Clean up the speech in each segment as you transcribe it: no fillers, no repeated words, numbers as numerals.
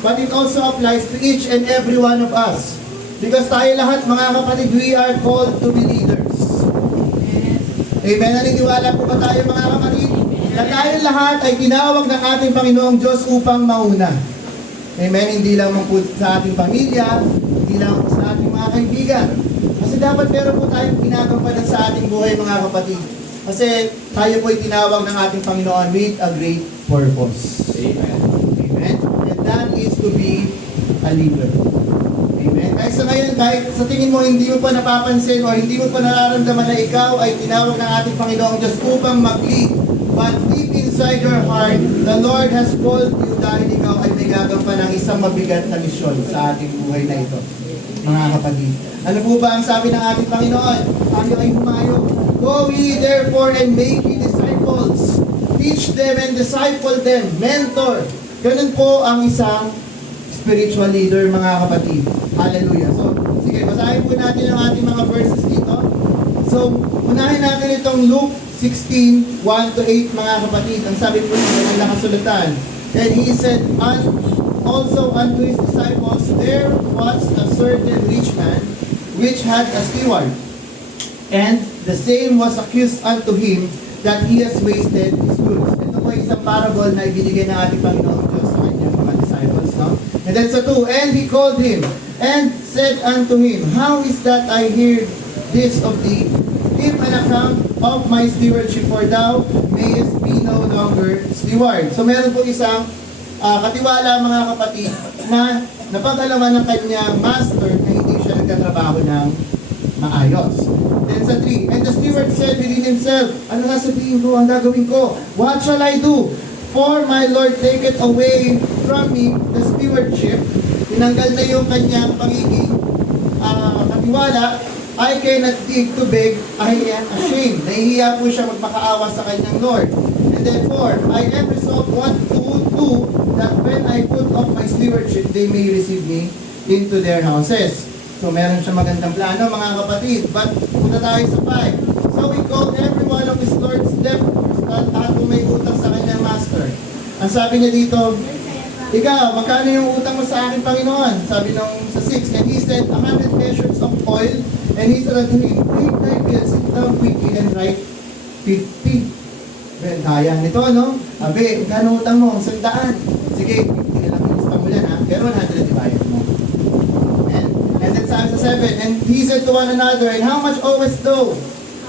but it also applies to each and every one of us. Because tayo lahat, mga kapatid, we are called to be leaders. Amen? Naniniwala po ba tayo, mga kapatid? Na tayo lahat ay tinawag ng ating Panginoong Diyos upang mauna. Amen? Hindi lang po sa ating pamilya, hindi lang po sa ating mga kaibigan. Kasi dapat meron po tayong ginagampanan sa ating buhay, mga kapatid. Kasi tayo po ay tinawag ng ating Panginoon with a great purpose. Amen. Amen? And that is to be a leader. Amen? Kahit sa ngayon, kahit sa tingin mo hindi mo pa napapansin o hindi mo pa nararamdaman na ikaw ay tinawag ng ating Panginoong Diyos upang mag-lead. But deep inside your heart, the Lord has called you dahil ikaw ay may gagampan ng isang mabigat na misyon sa ating buhay na ito. Mga kapatid. Ano po ba ang sabi ng ating Panginoon? Tayo ay humayo. Go ye therefore and make ye disciples. Teach them and disciple them. Mentor. Ganun po ang isang spiritual leader, mga kapatid. Hallelujah. So, sige, basahin po natin ang ating mga verses dito. So, unahin natin itong Luke 16, 1 to 8, mga kapatid. Ang sabi po nito ng nakasulatan. And he said, also unto his disciples, there was a certain rich man, which had a steward. And the same was accused unto him that he has wasted his goods. Ito po isang parable na ibinigay ng ating Panginoong Diyos sa kanyang mga disciples. No? And then sa 2, and he called him, and said unto him, how is that I hear this of thee? Give an account of my stewardship, for thou mayest be no longer steward. So meron po isang katiwala, mga kapatid, na napag-alaman ng kanyang master na hindi siya nagtatrabaho ng maayos. Then sa 3, and the steward said within himself, ano nga sabihin ko, ang gagawin ko? What shall I do? For my Lord taketh away from me the stewardship. Tinanggal na yung kanyang pagiging katiwala. I cannot dig to beg, I am ashamed. Nahihiya po siya magpakaawa sa kanyang Lord. And therefore, I am resolved what to do, that when I put off my stewardship, they may receive me into their houses. So meron siya magandang plano, mga kapatid. But punta tayo sa 5. So he called every one of his Lord's debtors, at kung may utang sa kanyang master. Ang sabi niya dito, ikaw, magkano yung utang mo sa akin, Panginoon? Sabi nung sa 6, and he said, 100 measures of oil. And he said unto him, take thy bill, sit down quickly and write 50. Well, kaya nito, no? Abe, magkano utang mo? 100. Sige, 50 na lang yung utang mo yan, ha? Pero 100 dibayad mo. And then sa 7, and he said to one another, and how much owest thou?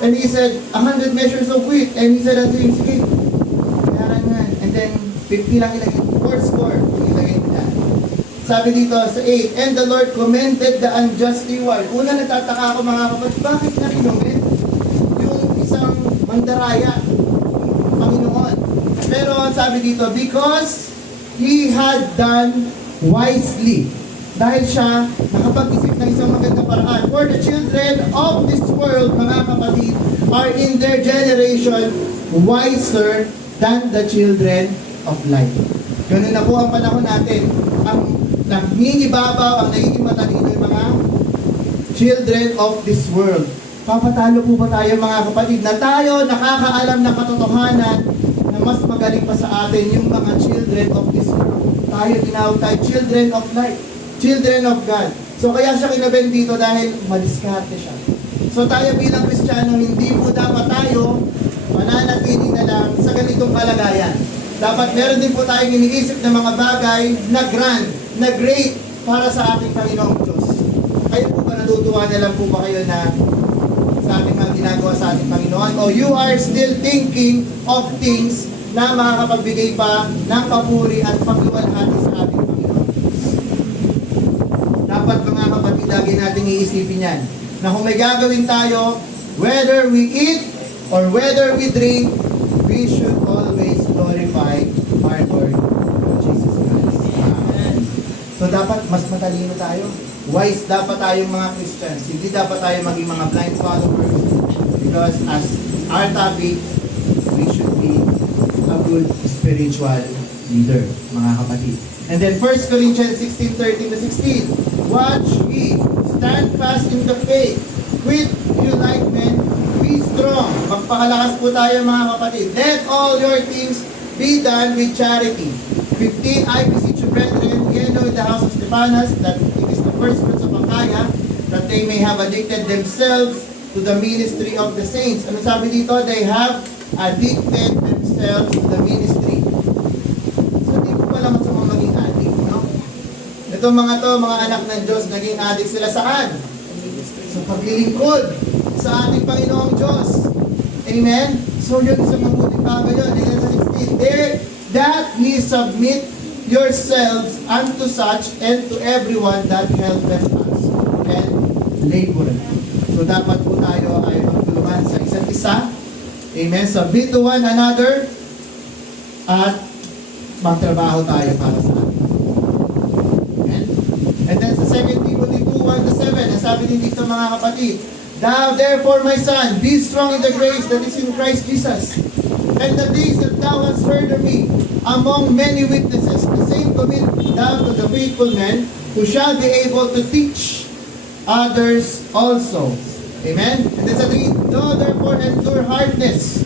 And he said, 100 measures of wheat. And he said unto him, sige, bayaran nga. And then 50 lang ilagay. 4 score, ilagay mo na. Sabi dito sa 8, and the Lord commended the unjust steward. Una nagtataka ako, mga kapatid, bakit na kinumin yung isang mandaraya, Panginoon? Pero sabi dito, because he had done wisely. Dahil siya nakapag-isip ng isang magandang paraan. For the children of this world, mga kapatid, are in their generation wiser than the children of light. Ganun na po ang panahon natin. Ang nangingibabaw, ang nagiging matalino yung mga children of this world. Papatalo po ba tayo, mga kapatid, na tayo nakakaalam ng katotohanan na mas magaling pa sa atin yung mga children of this world? Tayo, tinawag tayo children of light, children of God. So kaya siya kinaben dito dahil madiskarte siya. So tayo bilang Kristiyano, hindi po dapat tayo mananatili na lang sa ganitong kalagayan. Dapat meron din po tayong iniisip na mga bagay na grand, na great para sa ating Panginoong Diyos. Kayo po ba natutuwa na lang po ba kayo na sa ating mga ginagawa sa ating Panginoon? O you are still thinking of things na makakapagbigay pa ng papuri at pagluwalhati sa ating Panginoon? Dapat, mga kapatid, lagi natin iisipin yan. Na kung may gagawin tayo, whether we eat or whether we drink, we should always glorify our Lord Jesus Christ. So dapat mas matalino tayo. Wise dapat tayong mga Christians. Hindi dapat tayo maging mga blind followers. Because as our topic, we should be a good spiritual leader, mga kapatid. And then 1 Corinthians 16:13 to 16. Watch ye, stand fast in the faith. Quit you like men, be strong. Magpakalakas po tayo, mga kapatid. Let all your things be done with charity. 15, I beseech you, brethren, ye know in the house of Stephanas that it is the first fruits of Achaia, that they may have addicted themselves to the ministry of the saints. Ano sabi dito? They have addicted themselves to the ministry. So di po pala masama maging addict, no? Itong mga to, mga anak ng Diyos, naging addict sila saan? Sa paglilingkod sa ating Panginoong Diyos. Amen? So yun sa mabuting bagay yun. In 16, there, that ye submit yourselves unto such and to everyone that helpeth us and labor. So dapat po tayo ay magtulungan sa isa't isa. Amen? Submit to one another at magtrabaho tayo para sa atin. Amen? And then sa 2 Timothy 2:1-7, sabi din dito mga kapatid, thou therefore, my son, be strong in the grace that is in Christ Jesus. And the things that thou hast heard of me among many witnesses, the same commit thou to the faithful men who shall be able to teach others also. Amen? And then sa 3, thou therefore endure hardness.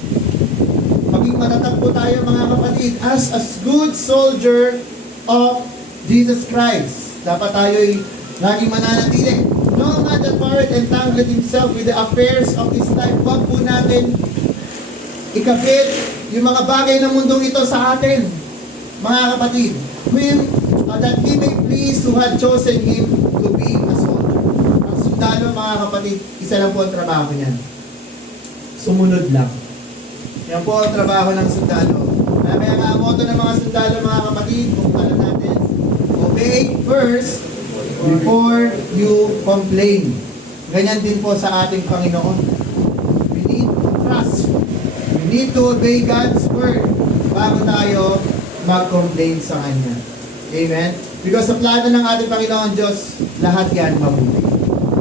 Maging matatag po tayo mga kapatid as a good soldier of Jesus Christ. Dapat tayo'y laging mananatili. No man that warreth entangled himself with the affairs of this life. Huwag po natin ikapit yung mga bagay ng mundong ito sa atin, mga kapatid. That he may please who had chosen him to be a soldier. Ang sundalo, mga kapatid, isa lang po ang trabaho niyan. Sumunod lang. Yan po ang trabaho ng sundalo. Kaya nga ang motto ng mga sundalo, mga kapatid, kung alam natin, obey first before you complain. Ganyan din po sa ating Panginoon. We need to trust. We need to obey God's word bago tayo mag-complain sa Kanya. Amen? Because sa plano ng ating Panginoon Diyos, lahat yan mabuti.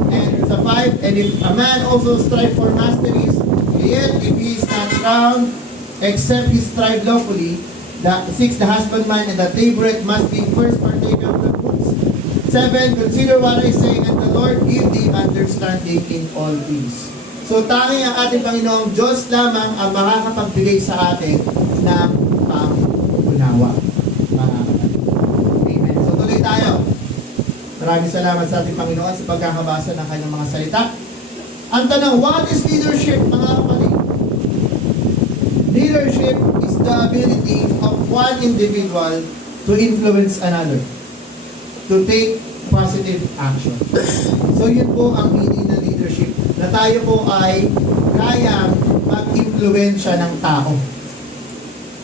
And sa 5, and if a man also strive for masteries, yet if he is not crowned, except he strive lawfully, the 6, the husbandman and the laborer must be first partaker of the fruits. 7, consider what I say, and the Lord give thee understanding in all things. So tanging ang ating Panginoong Diyos lamang ang makakapagbigay sa atin ng pang-unawa. Amen. So tuloy tayo. Maraming salamat sa ating Panginoon sa pagkakabasa ng kanyang mga salita. Ang tanong, what is leadership, mga kapatid? Leadership is the ability of one individual to influence another, to take positive action. So yun po ang meaning ng leadership, na tayo po ay kayang mag-impluensya ng tao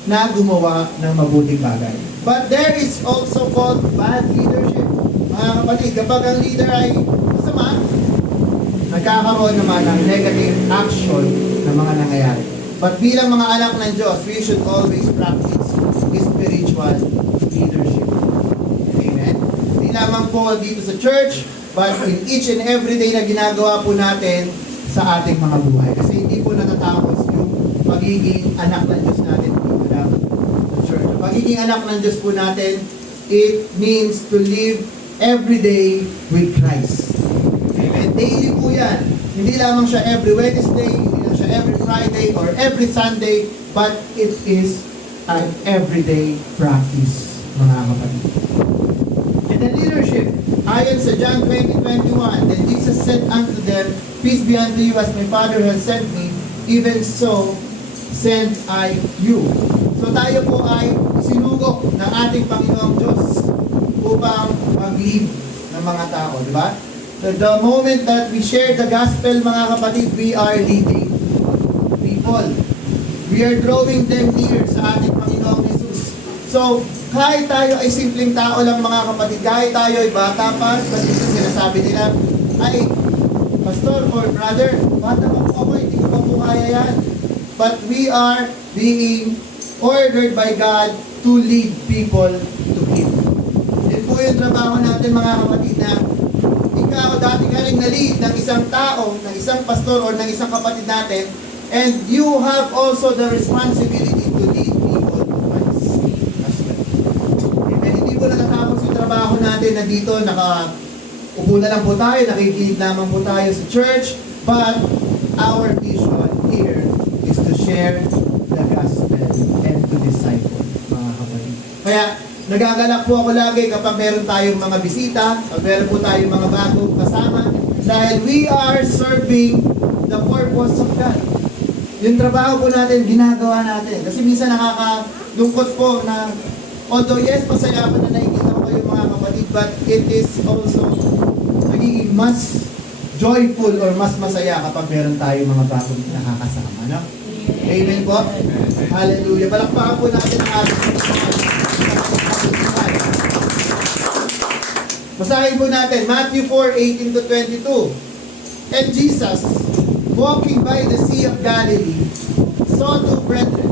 na gumawa ng mabuting bagay. But there is also called bad leadership. Mga kapatid, kapag ang leader ay masama, nagkakaroon naman ng negative action ng mga nangyayari. But bilang mga anak ng Diyos, we should always practice spiritual leadership. Amen? Hindi lamang po dito sa church, but in each and every day na ginagawa po natin sa ating mga buhay. Kasi hindi po natatapos yung pagiging anak ng Diyos natin dito lang sa church. Ang pagiging anak ng Diyos po natin, it means to live every day with Christ. Amen? Daily po yan. Hindi lamang siya every Wednesday, hindi lang siya every Friday or every Sunday, but it is an everyday practice, mga kapatid. And the leadership, ayon sa John 20:21, then Jesus said unto them, peace be unto you, as my Father has sent me, even so send I you. So tayo po ay sinugo ng ating Panginoong Diyos upang mag-lead ng mga tao, di ba? The moment that we share the gospel, mga kapatid, we are leading people. We are drawing them near sa ating Panginoong Jesus. So, kahit tayo ay simpleng tao lang, mga kapatid, kahit tayo ay bata pa, kasi sinasabi nila, ay, pastor or brother, bata pa po ako, hindi ko pa po kaya yan. But we are being ordered by God to lead people to Him. Yan po yung trabaho natin, mga kapatid, na ikaw dati ka rin na-lead ng isang tao, ng isang pastor, or ng isang kapatid natin, and you have also the responsibility to lead people to Christ as well. And hindi po natatapos yung trabaho natin na dito, nakaupo na lang po tayo, nakikinig lamang po tayo sa church, but our vision here is to share the gospel and to disciple, mga kapatid. Kaya, Nagagalak po ako lagi kapag meron tayong mga bisita, kapag meron po tayong mga bagong kasama, dahil we are serving the purpose of God. Yung trabaho po natin, ginagawa natin. Kasi minsan nakakalungkot po na, although yes, masaya pa na nakikita ko kayo mga kapatid, but it is also nagiging mas joyful or mas masaya kapag meron tayong mga bagong nakakasama. No? Amen po? Hallelujah. Palakpakan po natin ang ating Panginoon. Basahin po natin, Matthew 4:18 to 22. And Jesus, walking by the Sea of Galilee, saw two brethren.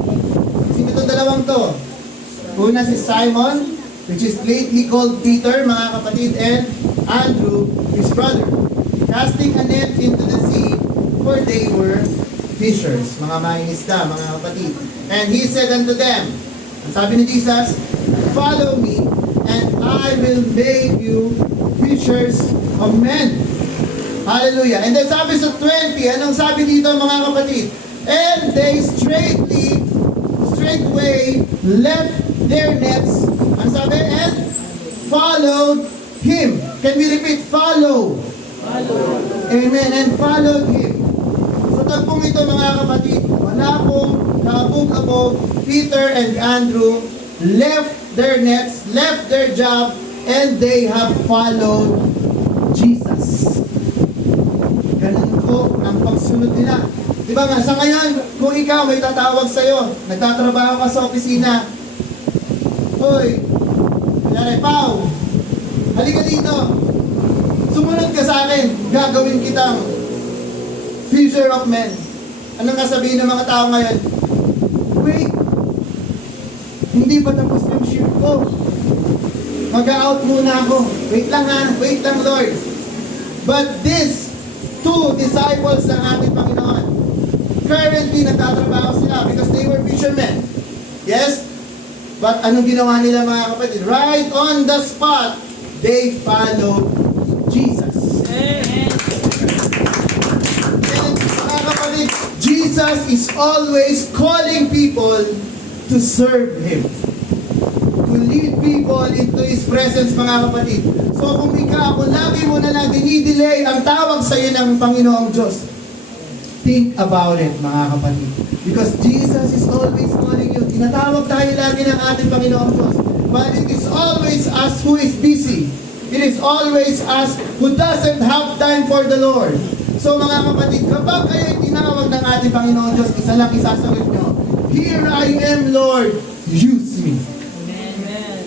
Sino itong dalawang to? Una si Simon, which is lately called Peter, mga kapatid, and Andrew, his brother, casting a net into the sea, for they were fishers, mga mangingisda, mga kapatid. And he said unto them, ang sabi ni Jesus, follow me, and I will make you fishers of men. Hallelujah. And then sabi sa 20, anong sabi dito mga kapatid? And they straightway left their nets, ang sabi, and followed him. Can we repeat? Follow. Amen. And followed him. Sa tagpong ito mga kapatid, wala pong kabog-abog, Peter and Andrew left their nets, left their job, and they have followed Jesus. Ganun po ang pagsunod nila. Di ba nga, sa ngayon, kung ikaw may tatawag sa'yo, nagtatrabaho ka sa opisina, Hoy, kunyari, Pao, halika dito. Sumunod ka sa akin, gagawin kitang fisher of men. Anong kasabihin ng mga tao ngayon? Wait, hindi pa tapos yung shift ko. Mag-out muna ako. Wait lang ha, wait lang Lord. But these two disciples ng ating Panginoon, currently nagtatrabaho sila because they were fishermen. Yes? But anong ginawa nila mga kapatid? Right on the spot, they followed Jesus. Amen. And mga kapatid, Jesus is always calling people to serve Him. To lead people into His presence mga kapatid. So kung lagi mo na lang dinidelay ang tawag sa iyo ng Panginoong Diyos, think about it mga kapatid. Because Jesus is always calling you. Tinatawag tayo lagi ng ating Panginoong Diyos. But it is always us who is busy. It is always us who doesn't have time for the Lord. So mga kapatid, kapag kayo tinawag ng ating Panginoong Diyos, isa lang isasagot nyo, Here I am, Lord, use me. Amen.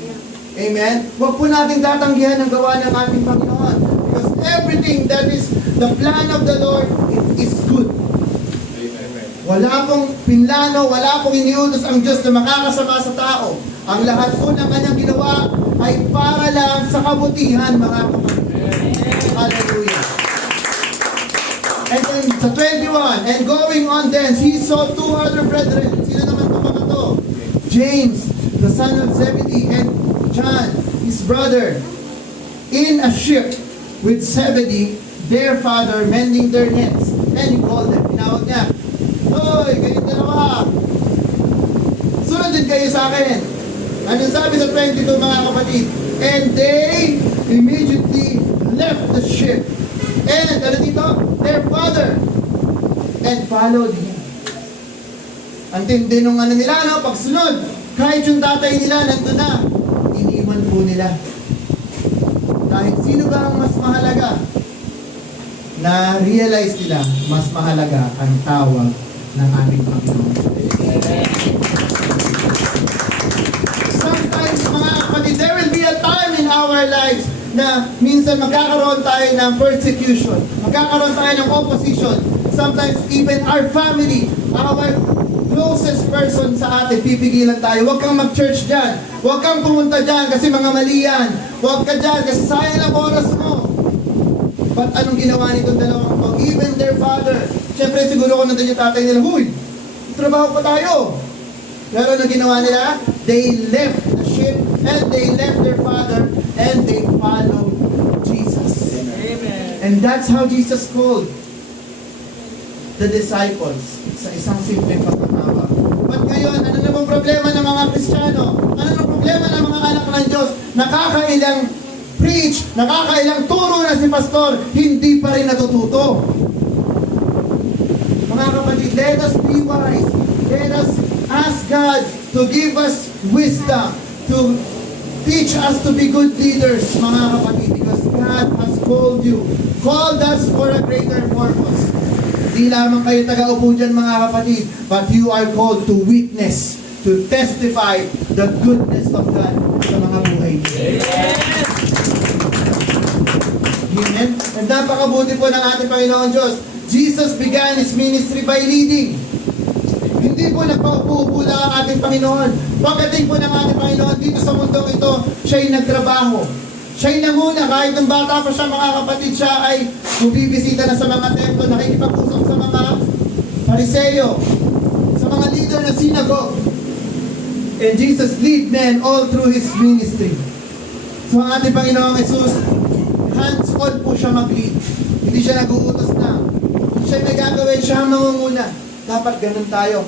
Amen? Huwag po natin tatanggihan ang gawa ng ating Panginoon. Because everything that is the plan of the Lord, it is good. Wala pong pinlano, wala pong iniutos ang Diyos na makakasama sa tao. Ang lahat po ng kanyang ginawa ay para lang sa kabutihan, mga kapatid. Hallelujah. And then sa 21, and going on thence, he saw two other brethren. Sino naman ito mga to? James, the son of Zebedee, and John, his brother, in a ship with Zebedee, their father, mending their nets. And he called them. Tinawag niya, Hoy, ganyan dalawa. Sunod din kayo sa akin. Anong sabi sa 22 mga kapatid? And they immediately left the ship. And, ano dito? Their father. And followed him. Ang tindi nung ano nila, no? Pagsunod. Kahit yung tatay nila, nandun na. Iniwan po nila. Dahil sino ba ang mas mahalaga? Na-realize nila, mas mahalaga ang tawag ng aming Panginoon. Sometimes, mga kapatid, there will be a time in our lives na minsan magkakaroon tayo ng persecution, magkakaroon tayo ng opposition. Sometimes even our family, our closest person sa atin, pipigilan tayo. Huwag kang mag-church dyan. Huwag kang pumunta dyan kasi mga mali yan. Huwag ka dyan kasi sayang ang oras mo. But anong ginawa nitong dalawang to? Even their father. Siyempre siguro kung nandun yung tatay nila, huy, trabaho pa tayo. Pero anong ginawa nila? They left the ship and they left their father and they followed Jesus. Amen. And that's how Jesus called the disciples sa isang simpleng pagkatawag. But ngayon, ano na bang problema ng mga Kristiyano? Ano na problema ng mga anak ng Diyos, nakakailang preach, nakakailang turo na si pastor, hindi pa rin natututo. Mga kapatid, let us be wise. Let us ask God to give us wisdom, to teach us to be good leaders, mga kapatid, because God has called us for a greater purpose. Hindi lamang kayo taga-upo dyan, mga kapatid, but you are called to witness, to testify the goodness of God sa mga buhay niyo. Amen. And napakabuti po ng ating Panginoon Diyos. Jesus began His ministry by leading. Hindi po nagpaupo-upo lang ang ating Panginoon. Pagdating po ng ating Panginoon dito sa mundong ito, siya'y nagtrabaho. Siya'y nanguna, kahit nung bata pa siya, mga kapatid, siya ay bumibisita na sa mga templo, nakikipag-usap sa mga Pariseo, sa mga leader ng synagogue. And Jesus lead men all through His ministry. So ang ating Panginoong Jesus, hands-on po siya mag-lead. Hindi siya nag-uutos na. Hindi siya may gagawin, siya ang nangunguna. Dapat ganun tayo,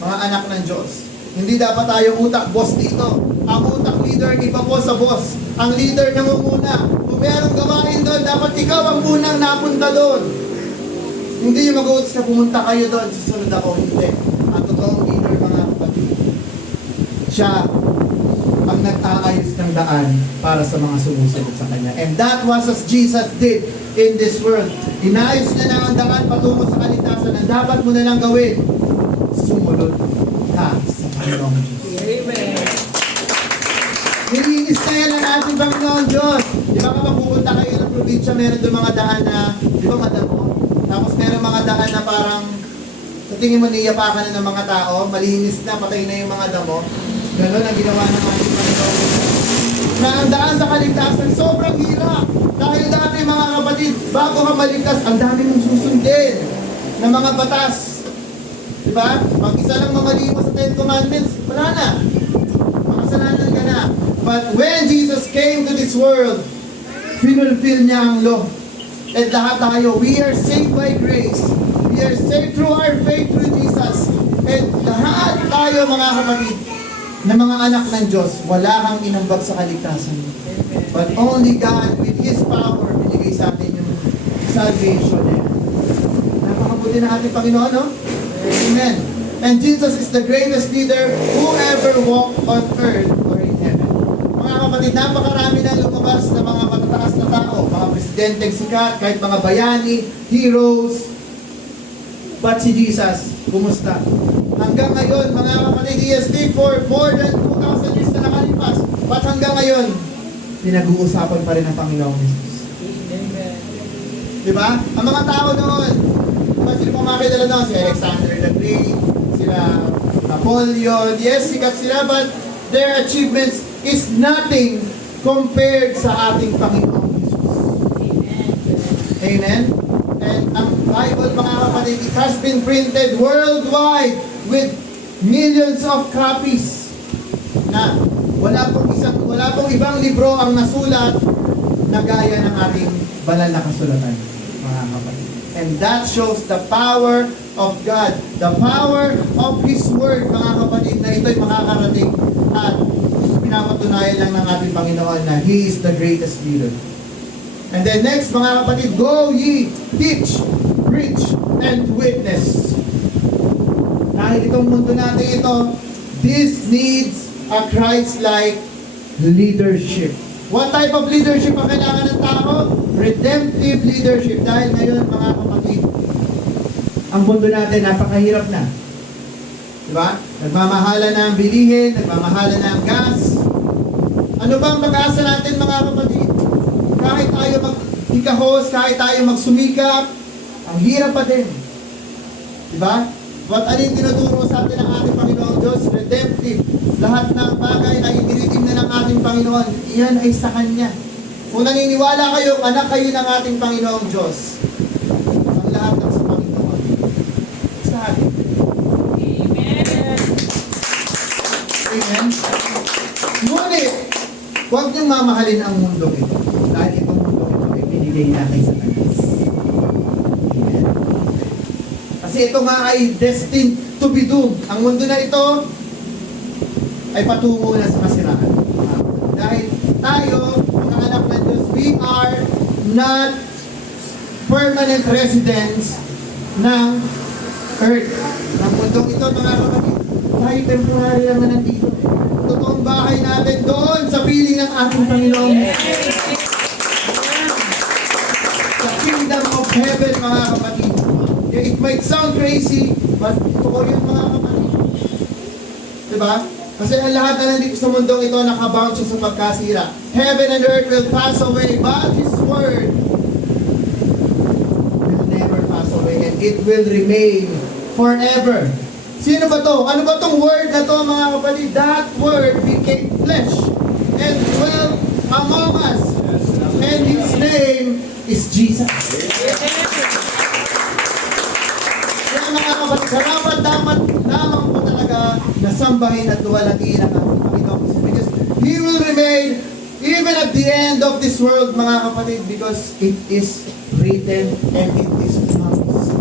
mga anak ng Diyos. Hindi dapat tayo utak boss dito. Ang utak leader, iba po sa boss. Ang leader nangunguna. Kung merong gawain doon, dapat ikaw ang unang napunta doon. Hindi yung mag-uutos na pumunta kayo doon, susunod ako. Hindi. Ang totoong leader, mga kapatid, siya ang nag-aayos ng daan para sa mga sumusunod sa Kanya. And that was as Jesus did in this world. Inayos niya na ang daan patungo sa kaligtasan. Ang dapat mo na lang gawin, sumunod ka sa Panginoong Diyos. Amen. Nilinis na yan ang ating Panginoon Diyos. Di ba kapag pupunta kayo ng probinsya, meron doon mga daan na, di ba madamo? Tapos meron mga daan na parang, sa tingin mo niyapakan na ng mga tao, malinis na, patay na yung mga damo. Ganon ang ginawa ng ating Panginoon. Na ang daan sa kaligtasan, sobrang hirap. Dahil dati, mga kapatid, bago ka maligtas, ang dami mong susundin na mga batas. Diba? Pag isa lang mamali mo sa Ten Commandments, wala na. Makasalanan ka na. But when Jesus came to this world, pinulfill niya ang law. At lahat tayo, we are saved by grace. We are saved through our faith through Jesus. And lahat tayo, mga kapatid, na mga anak ng Diyos, wala kang inambag sa kaligtasan. But only God, with His power, binigay sa atin yung salvation. Napakabuti ng ating Panginoon, no? Amen. And Jesus is the greatest leader who ever walked on earth or in heaven. Mga kapatid, napakarami na lumabas na mga matataas na tao, mga presidenteng sikat, kahit mga bayani, heroes. But si Jesus, kumusta? Hanggang ngayon, mga kapatid, he has lived for more than 2,000 years na nakalipas. But hanggang ngayon, pinag-uusapan pa rin ang Panginoong Jesus. Amen. Diba? Ang mga tao noon, diba sila pumakilala noon? Si Alexander the Great, sila Napoleon, yes, sikat sila, but their achievements is nothing compared sa ating Panginoong Jesus. Amen? And ang Bible, mga kapatid, it has been printed worldwide with millions of copies na wala pong ibang libro ang nasulat na gaya ng ating banal na kasulatan, mga kapatid. And that shows the power of God, the power of His Word, mga kapatid, na ito'y makakarating at pinapatunayan lang ng ating Panginoon na He is the greatest leader. And then next, mga kapatid, go ye, teach, preach, and witness. Dahil itong mundo natin ito, this needs a Christ-like leadership. What type of leadership ang kailangan ng tao? Redemptive leadership. Dahil ngayon, mga kapatid, ang mundo natin napakahirap na. Diba? Nagmamahala na ang bilihin, nagmamahala na ang gas. Ano bang pag-asa natin, mga kapatid? Kahit tayo mag-ikahos, kahit tayo magsumikap, ang hirap pa din. Diba? But ano yung tinuturo sa atin ng ating Panginoon Diyos? Redemptive. Lahat ng bagay ay i-redeem na ng ating Panginoon. Iyan ay sa Kanya. Kung naniniwala kayo, anak kayo ng ating Panginoong Diyos, ang lahat ng sa Panginoon. Sa atin. Amen. Amen? Ngunit, huwag niyong mamahalin ang mundo ito. Dahil itong mundo ito ay binigay natin sa Kanya. Amen? Kasi ito nga ay destined to be doomed. Ang mundo na ito, ay patungo na sa kasiraan. Dahil tayo, mga anak ng Diyos, we are not permanent residents ng earth. Ng mundong ito, mga kapatid, tayo temporary lang na nandito. Totoong bahay natin doon sa piling ng ating Panginoon. Sa kingdom of heaven, mga kapatid. It might sound crazy, but totoo yun, mga kapatid. Diba? Kasi ang lahat na nandito sa mundong ito nakabound siya sa pagkasira. Heaven and earth will pass away, but His word will never pass away, and it will remain forever. Sino ba to? Ano ba tong word na to, mga kapatid? That word became flesh and dwelt among us. And His name is Jesus. Kaya mga kapatid, dapat lamang po talaga nasambahin at luwalhatiin ang ating Panginoon. Because He will remain even at the end of this world, mga kapatid, because it is written and it is promised.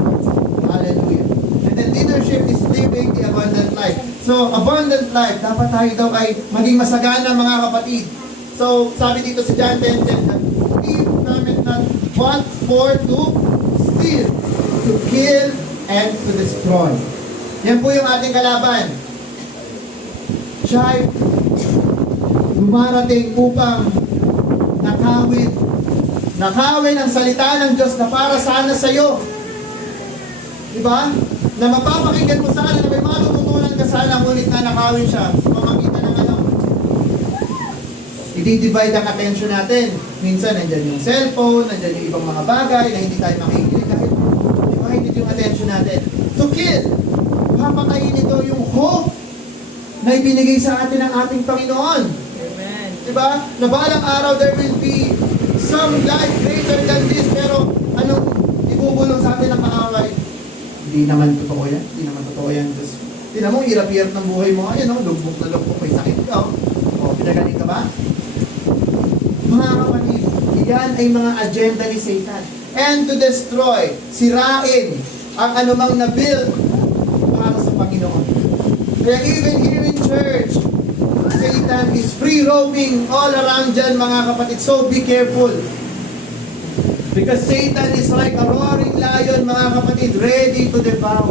Hallelujah. And then leadership is living the abundant life. So, abundant life, dapat tayo daw ay maging masagana, mga kapatid. So, sabi dito sa John 10:10, that thief cometh not but for to steal, to kill, and to destroy. Yan po yung ating kalaban. Siya ay dumarating upang nakawin ang salita ng Diyos na para sana sa iyo. Diba? Na mapapakinggan mo sana, na may matututunan ka sana, ngunit na nakawin siya sa pamagitan ng ano. I-divide ang attention natin. Minsan, nandyan yung cellphone, nandyan yung ibang mga bagay na hindi tayo makikinig dahil divided yung attention natin. To kill, papakain ito yung hope na ibinigay sa atin ng ating Panginoon. Amen. Diba? Na balang araw there will be some life greater than this, pero anong ibubulong sa atin ng kaaway? Hindi naman totoo yan. Hindi naman totoo yan. Tingnan mo, hirap-hirap ng buhay mo. Ayun, lugbok na lugbok, may sakit ka. O, pinagaling ka ba? Mga kapatid, yan ay mga agenda ni Satan. And to destroy, sirain ang anumang na-build para sa Panginoon. Kaya even here in church, Satan is free roaming all around dyan, mga kapatid. So be careful. Because Satan is like a roaring lion, mga kapatid, ready to devour.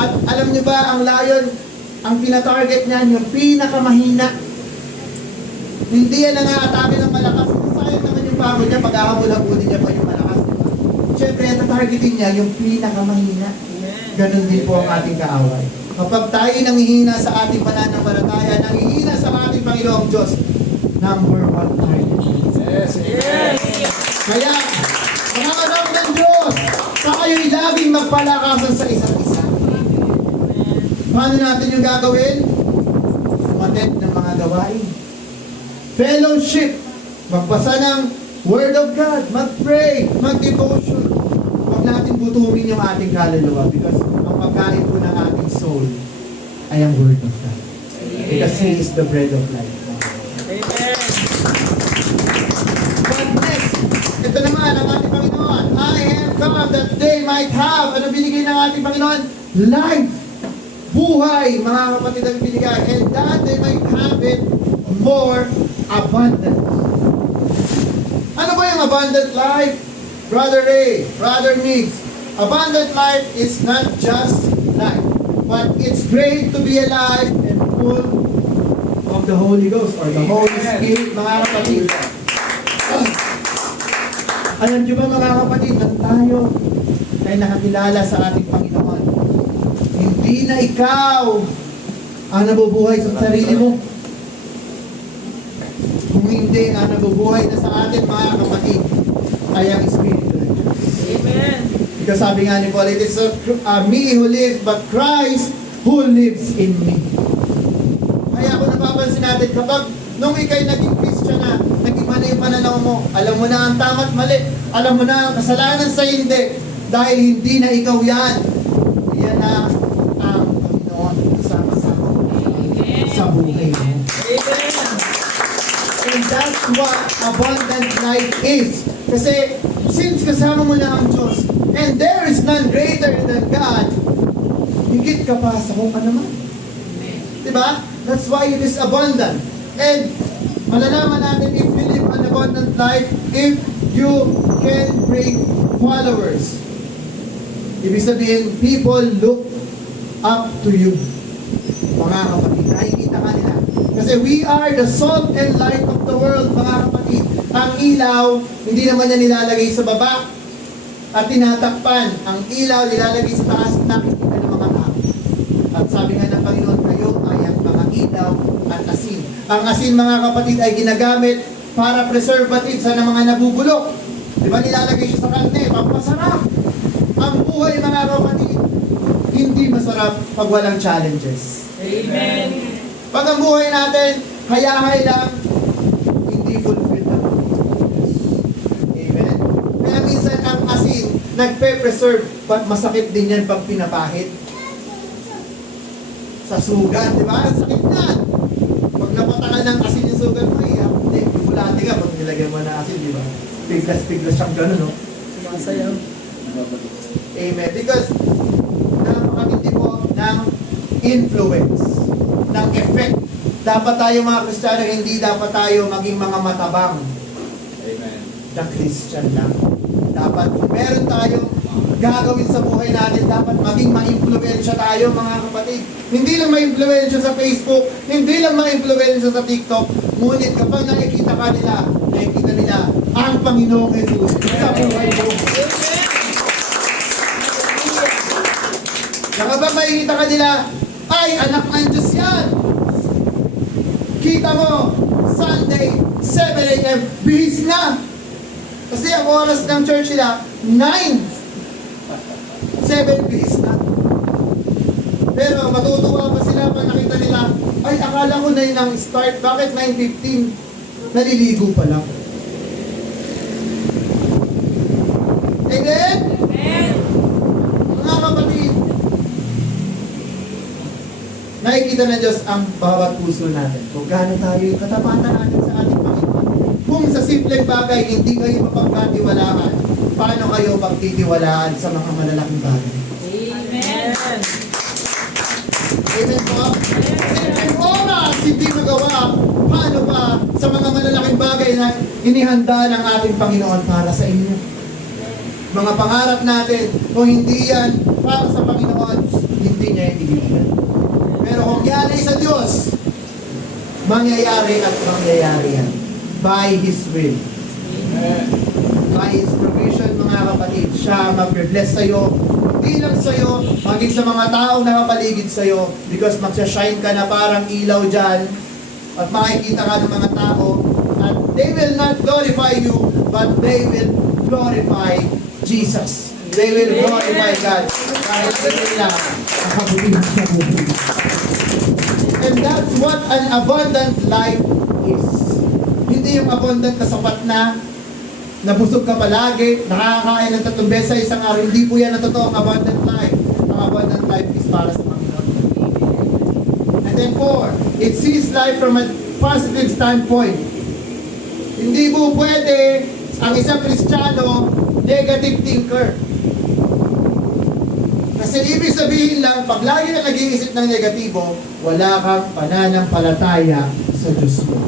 At alam niyo ba, ang lion, ang pinatarget niyan, yung pinakamahina. Hindi yan nangaatake ng malakas. Sayang naman yung pako niya, pag-ahabol-habulin niya pa yung malakas. Siyempre, ang tatargetin niya, yung pinakamahina. Ganon din po ang ating kaaway. Kapag tayo nanghihina sa ating pananampalataya, nanghihina sa ating Panginoong Diyos, number one target. Yes. Kaya, mga anak ng Diyos, tayo'y laging magpalakasan sa isa't isa. Paano natin yung gagawin? Umattend ng mga gawain. Fellowship. Magbasa ng Word of God. Mag-pray. Mag-devotion. Huwag natin butumin yung ating kaluluwa because ang pagkain po ng ating soul ay ang Word of God. Because He is the bread of life. Amen. But next, ito naman ang ating Panginoon. I am come that they might have. Ano binigay ng ating Panginoon? Life. Buhay, mga kapatid ang binigay. And that they might have it more abundant. Ano ba yung abundant life? Brother Ray, Brother Mix, abundant life is not just life, but it's great to be alive and full of the Holy Ghost or the Holy Spirit, mga kapatid. Alam niyo ba, mga kapatid, na tayo ay nakakilala sa ating Panginoon. Hindi na ikaw ang nabubuhay sa sarili mo. Kung hindi, ang nabubuhay na sa atin, mga kapatid, ay ang Espiritu ng Diyos. Amen. Because sabi nga ni Paul, it is me who lives, but Christ who lives in me. Kaya kung napapansin natin, kapag nung ikay naging Christian na, nag-iba na yung pananaw mo, alam mo na ang tama at mali, alam mo na ang kasalanan sa hindi, dahil hindi na ikaw yan. Yan na ang Panginoon kasama-sama sa buhay mo. Amen. And that's what abundant life is. Kasi, since kasama mo na ang Diyos, and there is none greater than God, higit ka pa sa kung ano naman. Diba? That's why it is abundant. And malalaman natin if you live an abundant life, if you can bring followers. Ibig sabihin, people look up to you. Mga kapatid, nakikita ka nila. Kasi we are the salt and light of the world, mga kapatid. Ang ilaw, hindi naman niya nilalagay sa baba at tinatakpan. Ang ilaw, nilalagay sa taas at nakikita ng mga tao. At sabi nga ng Panginoon, kayo ay ang mga ilaw at asin. Ang asin, mga kapatid, ay ginagamit para preservative sa mga nabubulok. Di ba nilalagay siya sa karne? Pampasarap. Ang buhay, mga kapatid, hindi masarap pag walang challenges. Amen. Pag ang buhay natin, hayahay lang, hindi fulfilled na. Amen? Kaya minsan ang asin, nagpe-preserve, pag masakit din yan pag pinapahid. Sa sugat, di ba? Ang sakit na. Pag napatangan ng asin yung sugat mo, hindi, bulati ka pag nilagyan mo na asin, di ba? Piglas-piglas siyang gano'n, no? Sumasayaw. Amen. Because, napakatindi po ng influence, ng effect. Dapat tayo mga Kristiyano, hindi dapat tayo maging mga matabang. Amen. Na Christian lang. Dapat kung meron tayong gagawin sa buhay natin, dapat maging ma-influensya tayo, mga kapatid. Hindi lang ma-influensya sa Facebook, hindi lang ma-influensya sa TikTok, ngunit kapag nakikita nila ang Panginoong Jesus sa buhay mo. Kapag makikita ka nila, ay, anak ng Diyos yan. Kita mo, Sunday, 7 a.m., bihis na. Kasi ang oras ng church nila, 9. 7 bihis na. Pero matutuwa pa sila pag nakita nila, ay, akala ko na yun ang start. Bakit 9:15? Naliligo pa lang. Amen? Amen. Mga kapatid, nakikita ng Diyos ang bawat puso natin. Kung gaano tayo yung katapatan natin sa ating Panginoon. Kung sa simpleng bagay, hindi kayo mapagkatiwalaan, paano kayo pagtitiwalaan sa mga malalaking bagay? Amen. Amen po? Simpleng oras, hindi magawa, paano pa sa mga malalaking bagay na inihanda ng ating Panginoon para sa inyo? Mga pangarap natin, kung hindi yan para sa Panginoon, hindi niya ibibigay. Pero kung yan ay sa Diyos, mangyayari at mangyayari yan. By His will. By His provision, mga kapatid, siya mag-bless sa'yo. Hindi lang sa'yo, maging sa mga taong nakapaligid sa'yo, because magsashine ka na parang ilaw dyan, at makikita ka ng mga tao, at they will not glorify you, but they will glorify Jesus. They will glorify God. Dahil sa nila, ang kabutihan sa buhay. And that's what an abundant life is. Hindi yung abundant na sapat na, nabusog ka palagi, nakakakain ng 3 beses sa isang araw. Hindi po yan ang totoong abundant life. Ang abundant life is para sa Panginoon. And then 4, it sees life from a positive standpoint. Hindi po pwede ang isang Kristiyano negative thinker. Kasi ibig sabihin lang, pag lagi ka nag-iisip ng negatibo, wala kang pananampalataya sa Diyos mo.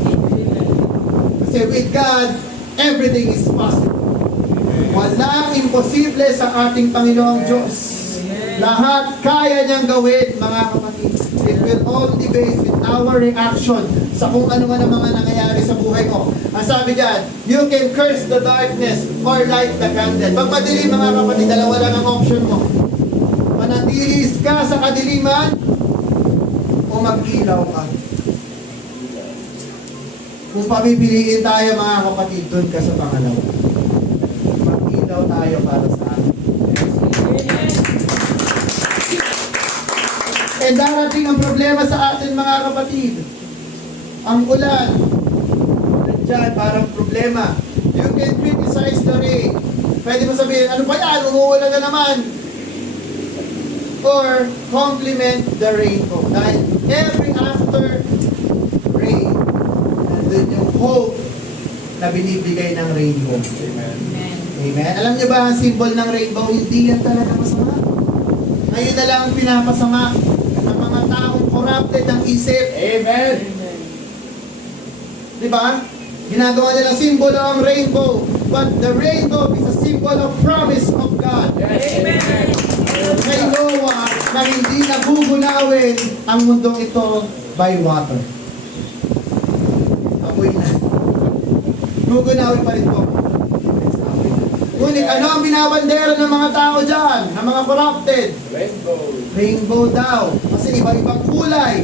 Kasi with God, everything is possible. Walang imposible sa ating Panginoong Diyos. Lahat kaya niyang gawin, mga kapatid. It will all be based with our reaction sa kung ano man ang mga nangyayari sa buhay ko. Ang sabi diyan, you can curse the darkness or light the candle. Pag madilim, mga kapatid, dalawa lang ang option mo. Manatili ka sa kadiliman o mag-ilaw ka. Kung papipiliin tayo, mga kapatid, doon ka sa pangalawa. Mag-ilaw tayo para sa atin. Eh darating ang problema sa atin, mga kapatid. Ang ulan, nandiyan, parang problema. You can criticize the rain. Pwede mo sabihin, ano ba yan? Umuulan na naman. Or compliment the rainbow. Dahil every after rain, nandun yung hope na binibigay ng rainbow. Amen. Amen. Alam niyo ba ang symbol ng rainbow? Hindi yan talaga masama. Ngayon na lang pinapasama ng mga mga taong corrupted ng isip. Amen. Di ba? Ginagawa nilang simbolo ang rainbow. But the rainbow is a symbol of promise of God. Yes. Amen. Kay Noah na hindi nagugunawin ang mundong ito by water. Apoy na. Gugunawin pa rin po. Ngunit ano ang binabandera ng mga tao dyan? Ng mga corrupted? Rainbow. Rainbow daw. Kasi iba-ibang kulay.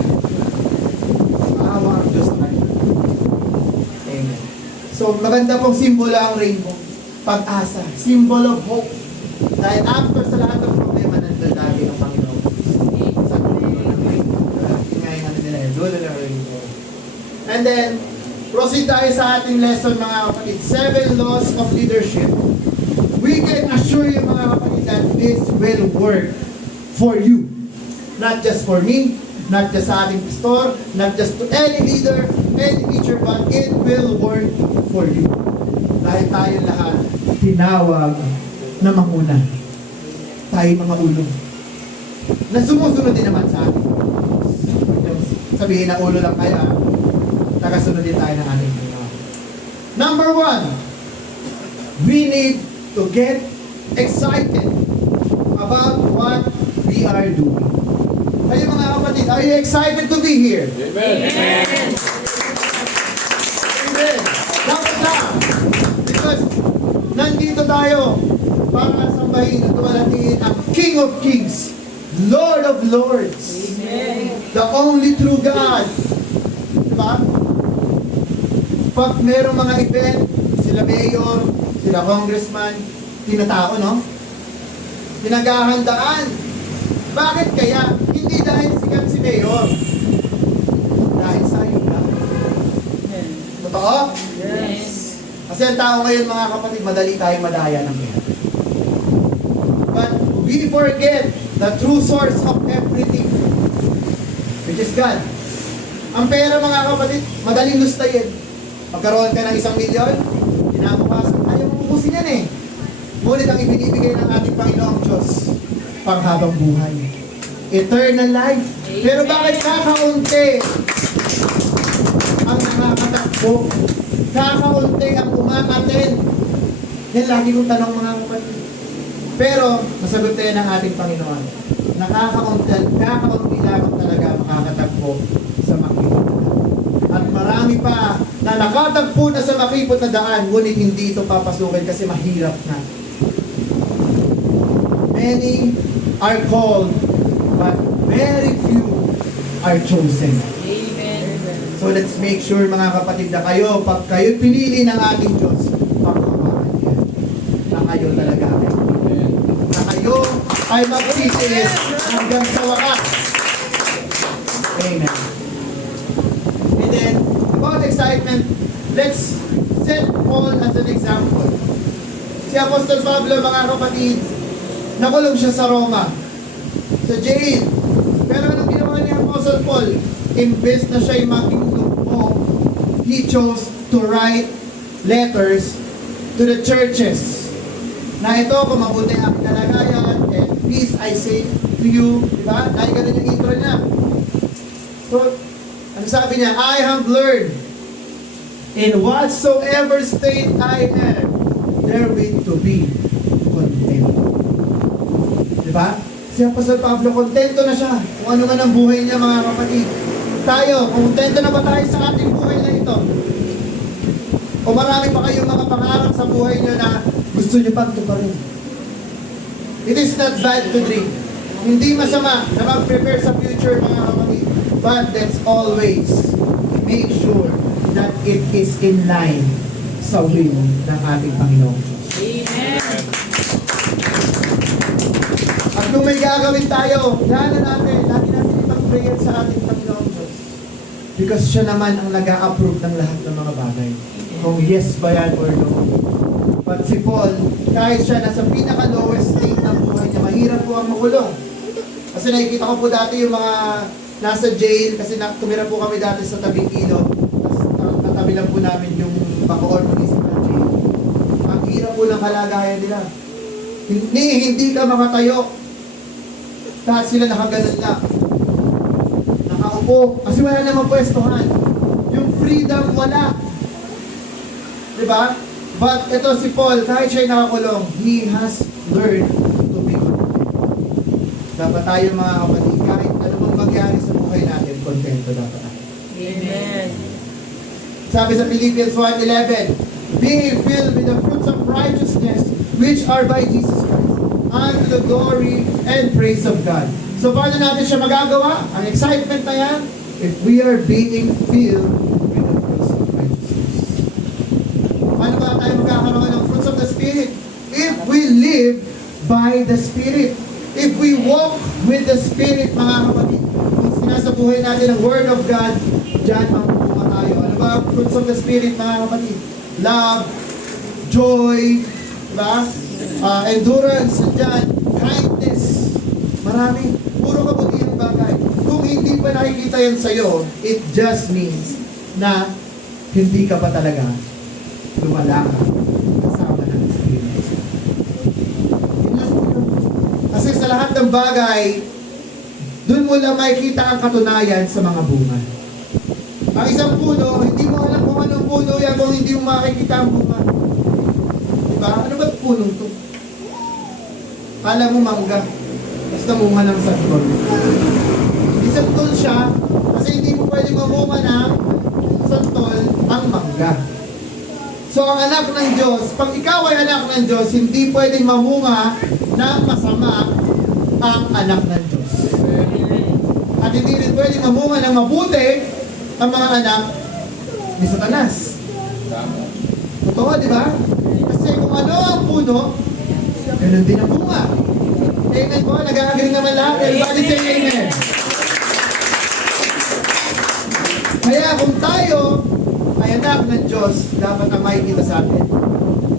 Maawa ang Diyos tayo. Amen. So maganda pong simbolo ang rainbow. Pag-asa. Symbol of hope. Dahil after sa lahat ng problema, nandun lagi ang Panginoon. Sa dulo ng rainbow. Yun nga yung ano nila yun. Dulo ng rainbow. And then, proceed tayo sa ating lesson mga kapatid. 7 laws of leadership. We can assure you mga kapatid that this will work for you. Not just for me, not just sa ating pastor, not just to any leader, any teacher, but it will work for you. Dahil tayo lahat tinawag na manguna. Tayo mga ulo. Na sumusunod din naman sa atin. Sabihin na ulo lang kaya, tagasunod din tayo ng ating Panginoon. Number 1, we need to get excited about what we are doing. Kayo mga kapatid, are you excited to be here? Amen. Amen. Dapat na. Because nandito tayo para sambahin at tuwalatiin ang King of Kings, Lord of Lords, the only true God. Diba? Pag merong mga event, sila mayor, sila congressman, tinatao, no? Pinaghahandaan. Bakit kaya? Hindi dahil sikat si mayor. Dahil sa ayuda. Totoo? Yes. Kasi ang tao ngayon mga kapatid, madali tayong madaya ng pera. But we forget the true source of everything, which is God. Ang pera mga kapatid, madaling lustayin. Magkaroon ka ng 1 milyon, kinabukasan, ayaw mo ubusin yan eh. Ngunit ang ibinibigay ng ating Panginoong Diyos, panghabang buhay. Eternal life. Pero bakit kakaunti ang nakakatakbo? Kakaunti ang umakaten. Yan lagi kong tanong mga kapatid. Pero, masagot tayo ng ating Panginoon. Kakaunti lamang talaga makakatakbo sa makipot na daan. At marami pa na nakatagpo na sa makipot na daan, ngunit hindi ito papasukin kasi mahirap na. Many are called, but very few are chosen. Amen. So let's make sure mga kapatid na kayo, pag kayo pinili ng ating Diyos, pagkawakan niya. Na kayo talaga ay Amen. na kayo ay magsisiis hanggang sa wakas. Amen. And then, about excitement, let's set Paul as an example. Si Apostol Pablo, mga kapatid, nakulong siya sa Roma, sa jail. Pero anong ginawa ni Apostle Paul? Imbes na siya'y makinupo, he chose to write letters to the churches. Na ito, kung mabuti ang kalagayan, and peace I say to you. Diba? Dahil ganun yung intro niya. So, ano sabi niya? I have learned in whatsoever state I am, therewith to be content. Diba? Si Apostol Pablo, kontento na siya. Kung ano man ang buhay niya, mga kapatid. Tayo, kontento na ba tayo sa ating buhay na ito? O marami pa kayong mga pangarap sa buhay niyo na gusto niyo pang tuparin? It is not bad to dream. Hindi masama na mag-prepare sa future, mga kapatid. But let's always make sure that it is in line sa will ng ating Panginoon Diyos. Amen. At kung may gagawin tayo, lagi natin ipag-prayer sa ating Panginoon Diyos. Because siya naman ang nag-a-approve ng lahat ng mga bagay. Kung yes ba yan or no. But si Paul, kahit siya nasa pinaka-lowest state ng buhay niya, mahirap po ang makulong. Kasi nakikita ko po dati yung mga nasa jail, kasi tumira po kami dati sa tabing ilog. Tapos natabi lang po namin yung Bacoor Municipal Jail. Ang hirap po ng kalagayan nila. Hindi ka makatayo. Lahat sila nakaganon lang. upo kasi wala namang pwestuhan. Yung freedom wala. Diba? But ito si Paul, kahit siya'y nakakulong, he has learned to be content. Dapat tayo mga kapatid, kahit ano mang mangyari sa buhay natin, kontento dapat tayo. Amen. Sabi sa Philippians 1:11, being filled with the fruits of righteousness, which are by Jesus Christ, unto the glory and praise of God. So paano natin siya magagawa? Ang excitement na yan, if we are being filled with the fruits of righteousness. Paano ba tayo magkakaroon ng fruits of the Spirit? If we live by the Spirit. If we walk with the Spirit, mga kapatid. Kung sinasabuhay natin ang Word of God, dyan ang bunga tayo. Ano ba ang fruits of the Spirit, mga kapatid? Love, joy, diba? Endurance, dyan, kindness. Marami. Puro kabutihang bagay. Kung hindi pa nakikita yan sa'yo, it just means na hindi ka pa talaga lumala ka kasama ng Spirit. Yun lang po yun. Kasi sa lahat ng bagay, dun mo lang makikita ang katunayan sa mga bunga. Ang isang puno, hindi mo alam kung anong puno yan kung hindi mo makikita ang bunga. Diba? Ano ba punong to? Kala mo mangga. Basta munga ng santol. Hindi santol siya kasi hindi mo pwede mamunga ng santol ang mangga. So ang anak ng Diyos, pag ikaw ay anak ng Diyos, hindi pwedeng mamunga ng masama ang anak ng Diyos. At hindi rin pwedeng mamunga ng mabuti ang mga anak ni Satanas. Totoo, di ba? Kasi kung ano ang puno, ganun din ang bunga. Amen po? Nag-agree naman lahat. Everybody say amen. Kaya kung tayo ay anak ng Diyos, dapat ang makikita sa atin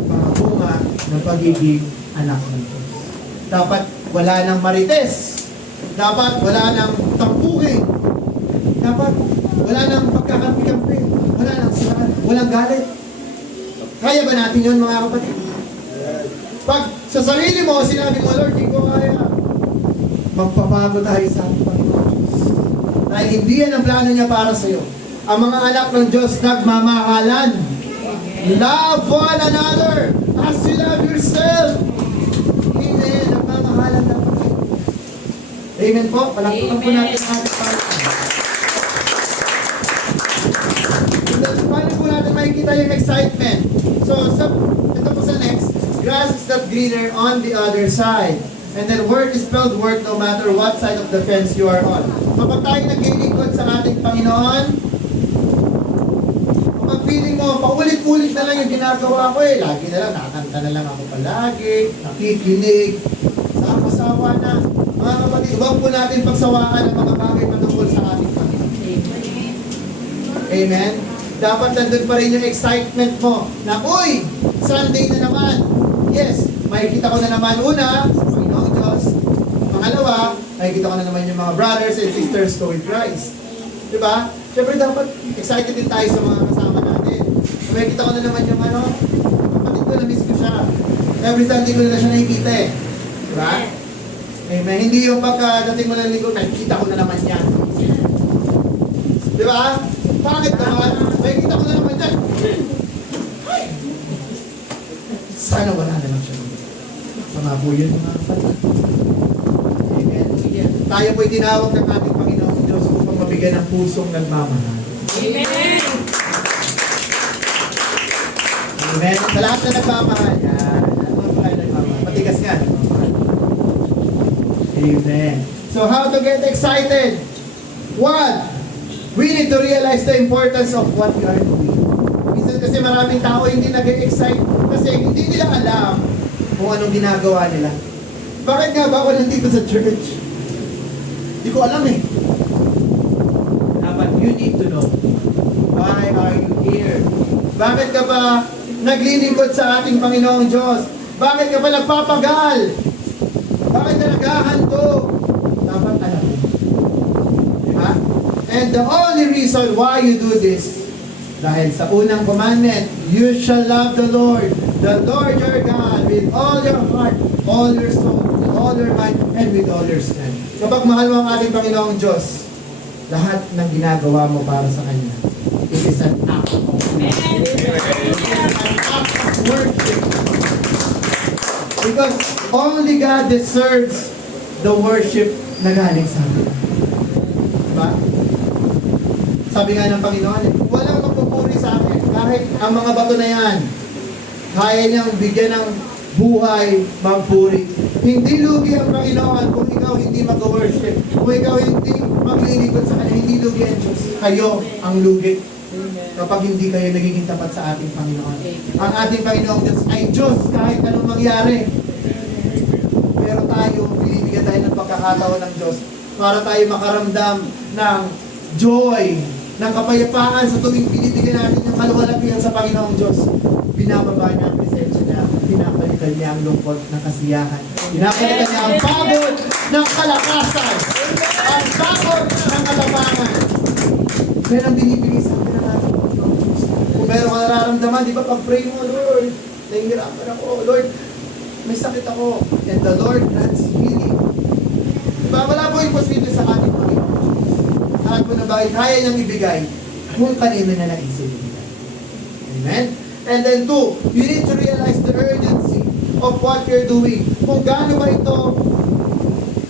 mga bunga ng pagiging anak ng Diyos. Dapat wala nang marites. Dapat wala nang tampuhin. Dapat wala nang pagkakampi-kampi. Wala nang siraan. Walang galit. Kaya ba natin yun, mga kapatid? Pag sa sarili mo, sinabi mo, Lord, hindi ko kaya. Magpapago tayo sa ating Panginoon Diyos. Dahil hindi yan ang plano niya para sa iyo. Ang mga anak ng Diyos nagmamahalan. Love one another as you love yourself. Amen. Nagmamahalan dapat tayo. Amen po. Palakpakan po natin ang ating Panginoon. Paano po natin makikita yung excitement? So, ito po sa next. Grass is not greener on the other side. And then work is spelled work no matter what side of the fence you are on. Kapag tayo naglilingkod sa ating Panginoon, kapag feeling mo, paulit-ulit na lang yung ginagawa ko lagi na lang, nakakanta na lang ako palagi, nakikinig, sawa na. Mga kapatid, huwag po natin pagsawaan ang mga bagay patungkol sa ating Panginoon. Amen? Dapat nandun pa rin yung excitement mo na, uy, Sunday na naman. Yes, makikita ko na naman una, Panginoong Diyos. Pangalawa, makikita ko na naman yung mga brothers and sisters ko with Christ. Diba? Siyempre dapat excited din tayo sa mga kasama natin. Makikita ko na naman yung kapatid ko, na-miss ko siya. Every Sunday ko na siya nakikita Diba? Amen. Hindi yung pagkadating mo ng linggo, nakikita ko na naman yan. Diba? Bakit naman? Makikita ko na naman yan. Sana wala na lang siya. Sama po yun mga kapatid. Amen. Tayo po'y tinawag ng ating Panginoong Diyos upang mabigyan ng pusong nagmamahal. Amen. Amen. Sa lahat na nagmamahal. Yan. Ano ba tayo nagmamahal? Matigas nga. Nagmamahal. Amen. So how to get excited? One, we need to realize the importance of what we are doing. Minsan kasi maraming tao hindi nag-excite kasi hindi nila alam kung anong ginagawa nila. Bakit nga ba ako nandito sa church? Hindi ko alam Dapat you need to know. Why are you here? Bakit ka ba naglilingkod sa ating Panginoong Diyos? Bakit ka ba nagpapagal? Bakit ka naghahandog? Dapat alam mo. Diba? And the only reason why you do this, dahil sa unang commandment, you shall love the Lord your God, with all your heart, all your soul, with all your mind, and with all your strength. Kapag mahal mo ang ating Panginoong Diyos, lahat ng ginagawa mo para sa Kanya, it is an act of Amen. an act of worship. Because only God deserves the worship na galing sa atin. Diba? Sabi nga ng Panginoon, walang magpupuri sa akin. Kahit ang mga bato na yan, kaya niyang bigyan ng buhay, magpuri. Hindi lugi ang Panginoon kung ikaw hindi mag-worship. Kung ikaw hindi maglilingkod sa Kanya, hindi lugi ang Diyos. Kayo ang lugi kapag hindi kayo nagiging tapat sa ating Panginoon. Ang ating Panginoong Diyos ay Diyos kahit anong mangyari. Pero tayo, binibigyan tayo ng pagkakataon ng Diyos para tayo makaramdam ng joy, ng kapayapaan sa tuwing binibigyan natin yung kaluwalhatian sa Panginoong Diyos. Binababa niya ang presensya niya, pinapalitan niya ang lungkot ng kasiyahan, pinapalitan niya ang pagod ng kalakasan, ang pagod ng kalabangan. Pero ang binibigay sa atin ng ating Panginoong Diyos. Kung meron ka nararamdaman, di ba, pag-pray mo, Lord, nahihirapan ako, Lord, may sakit ako, and the Lord grants healing. Diba, wala po imposible sa ating Panginoon Diyos. Lahat po na bagay, kaya niyang ibigay kung kanino niya naisip ibigay. Amen? And then two, you need to realize the urgency of what you're doing. Kung gaano ba ito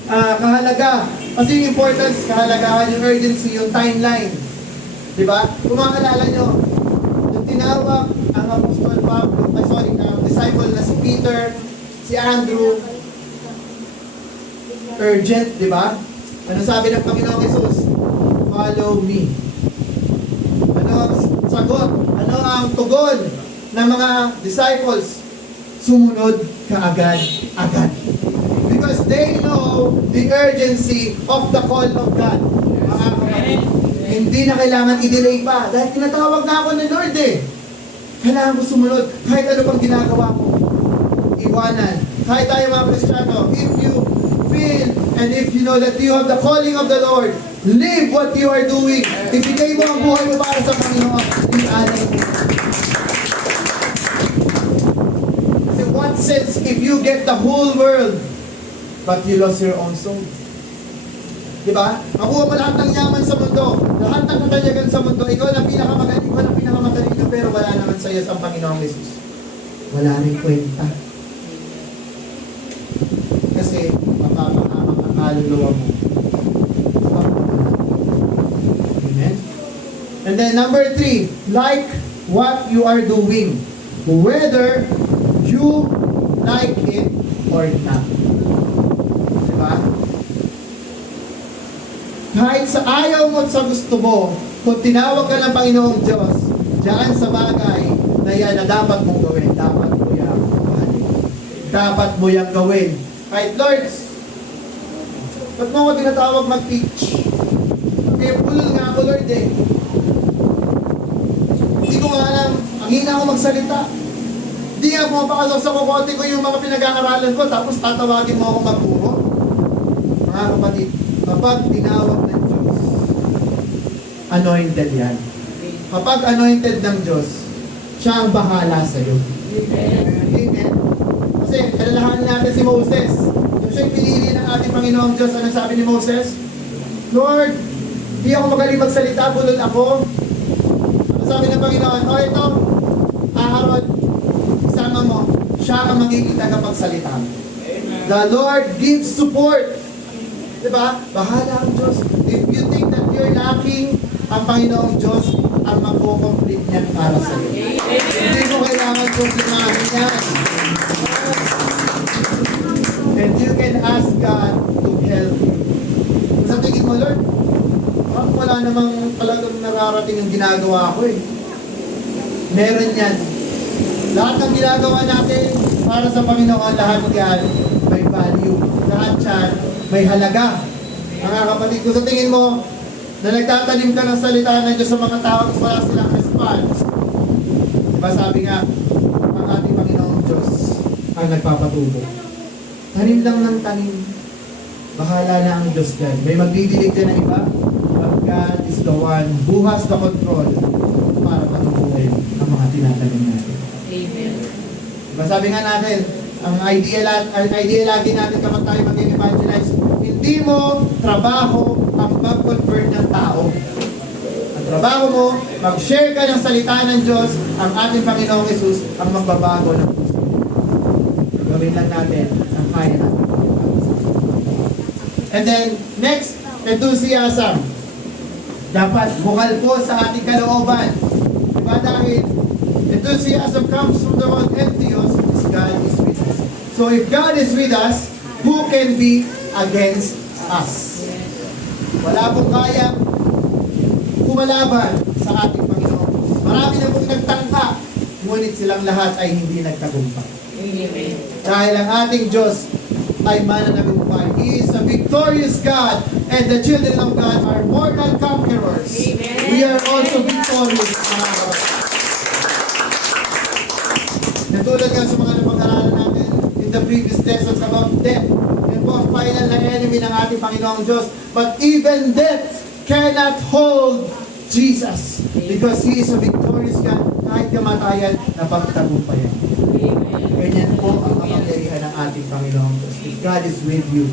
kahalaga. Kasi yung importance, kahalagahan, yung urgency, yung timeline. Diba? Kung maalala nyo, yung tinawag ang Apostol Pablo, disciple na si Peter, si Andrew, urgent, di ba? Ano sabi ng Panginoong Jesus? Follow me. Ano ang sagot? Ano ang tugon ng mga disciples? Sumunod kaagad-agad. Because they know the urgency of the call of God. Mga kapatid, hindi na kailangan i-delay pa. Dahil tinatawag na ako ng Lord eh. Kailangan ko sumunod. Kahit ano pang ginagawa ko. Iwanan. Kahit tayo mga Kristiyano, if you feel and if you know that you have the calling of the Lord, live what you are doing. Ibigay mo ang buhay mo para sa Panginoon. I-alay mo. Kasi what sense if you get the whole world but you lost your own soul? Diba? Makuha mo lahat ng yaman sa mundo, lahat ng katanyagan sa mundo, ikaw na pinakamagaling, ikaw na pinakamatalino, pero wala naman sa iyo ang Panginoong Jesus. Wala rin kwenta. Kasi mapapahamak ang kaluluwa mo. Amen? And then number 3, like what you are doing, whether you like it or not. Diba? Kahit sa ayaw mo at sa gusto mo, kung tinawag ka ng Panginoong Diyos, diyan sa bagay na yan na dapat mong gawin, dapat mo yan dapat mo yan gawin. Kahit Lord, ba't mo ako tinatawag mag-teach? Kaya pulol nga ako Lord eh. Hindi ko nga alam, ang hina ako magsalita. Hindi nga pumapakasok sa kukote ko yung mga pinag-aaralan ko, tapos tatawagin mo ako magpuro. Mga kapatid, kapag tinawag ng Diyos, anointed yan. Kapag anointed ng Diyos, siya ang bahala sa iyo. Amen. Kasi alalahanin natin si Moses. Yung siya'y pinili ng ating Panginoong Diyos, ano sabi ni Moses? Lord, di ako magaling magsalita, bulol ako. Ano sabi ng Panginoon? O ito, Aaron, isama mo, siya ang magiging tagapagsalita. The Lord gives support. Diba? Bahala ang Diyos. If you think that you're lacking, ang Panginoong Diyos ang makukomplete niyan para sa iyo. Hindi mo kailangan kumplimahin yan. And you can ask God to help you. Sa tingin mo, Lord, wala namang talagang nararating ang ginagawa ko eh. Meron yan. Lahat ng ginagawa natin para sa Panginoon, lahat yan may value. Lahat yan may halaga. Mga kapatid, kung sa tingin mo na nagtatanim ka ng salita ng Diyos sa mga tao at wala silang response, diba sabi nga, ang ating Panginoong Diyos ang nagpapatubo. Tanim lang ng tanim. Bahala na ang Diyos dyan. May magdidilig ka na iba, but God is the one who has the control para patubuhin ang mga tinatanim natin. Amen. Diba sabi nga natin, ang idea lagi natin kapag tayo mag-evangelize, hindi mo trabaho ang mag-convert ng tao. Ang trabaho mo, mag-share ka ng salita ng Diyos, ang ating Panginoong Jesus, ang magbabago ng puso. Gawin lang natin ang kaya natin. And then, next, enthusiasm. Dapat bukal po sa ating kalooban. Diba dahil enthusiasm comes from the word entheos, is God is with us. So if God is with us, who can be against us? Wala pong kayang kumalaban sa ating Panginoon. Marami na pong nagtangka, ngunit silang lahat ay hindi nagtagumpay. Amen. Dahil ang ating Diyos ay mananagumpay. He is a victorious God, and the children of God are more than conquerors. Amen. We are also victorious, mga kapatid. Natulad nga sa mga napag-aralan natin in the previous lessons about death. Yan po ang final na enemy ng ating Panginoong Diyos. But even death cannot hold Jesus, because He is a victorious God. Kahit kamatayan, napagtagumpayan. Ganyan po ang kapangyarihan ng ating Panginoong Diyos. If God is with you,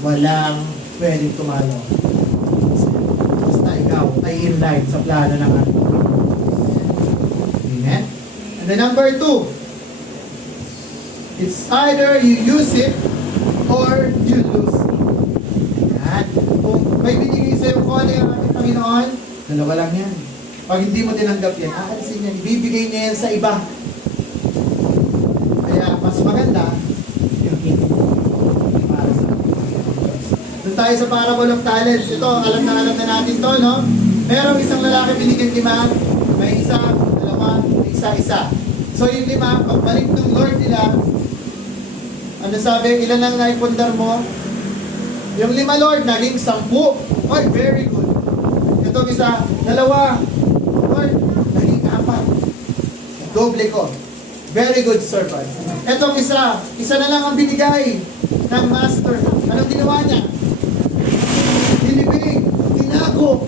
walang pwedeng tumalo. Basta ikaw ay in line sa plano ng ating Panginoong Diyos. Amen? And then number 2, it's either you use it or you lose it. Yan. Kung may binigay sa'yo calling ang ating Panginoon, dalawa lang yan. Pag hindi mo tinanggap yan, aalisin yan. Ibibigay niya yan sa iba. Kaya mas maganda yung hindi para sa Diyos. Doon tayo sa parable of talents. Ito, alam na natin to, no? Merong isang lalaki binigyan 5, may isa, 2, may isa. So yung 5, pagbalik ng Lord nila, ano sabi, ilan ang naipundar mo? Yung 5, Lord, naging 10. Oy, very good. Itong isa, 2, Lord, naging 4. Doble ko. Very good servant. Etong isa na lang ang binigay ng master. Anong ginawa niya? Dinibig, tinago.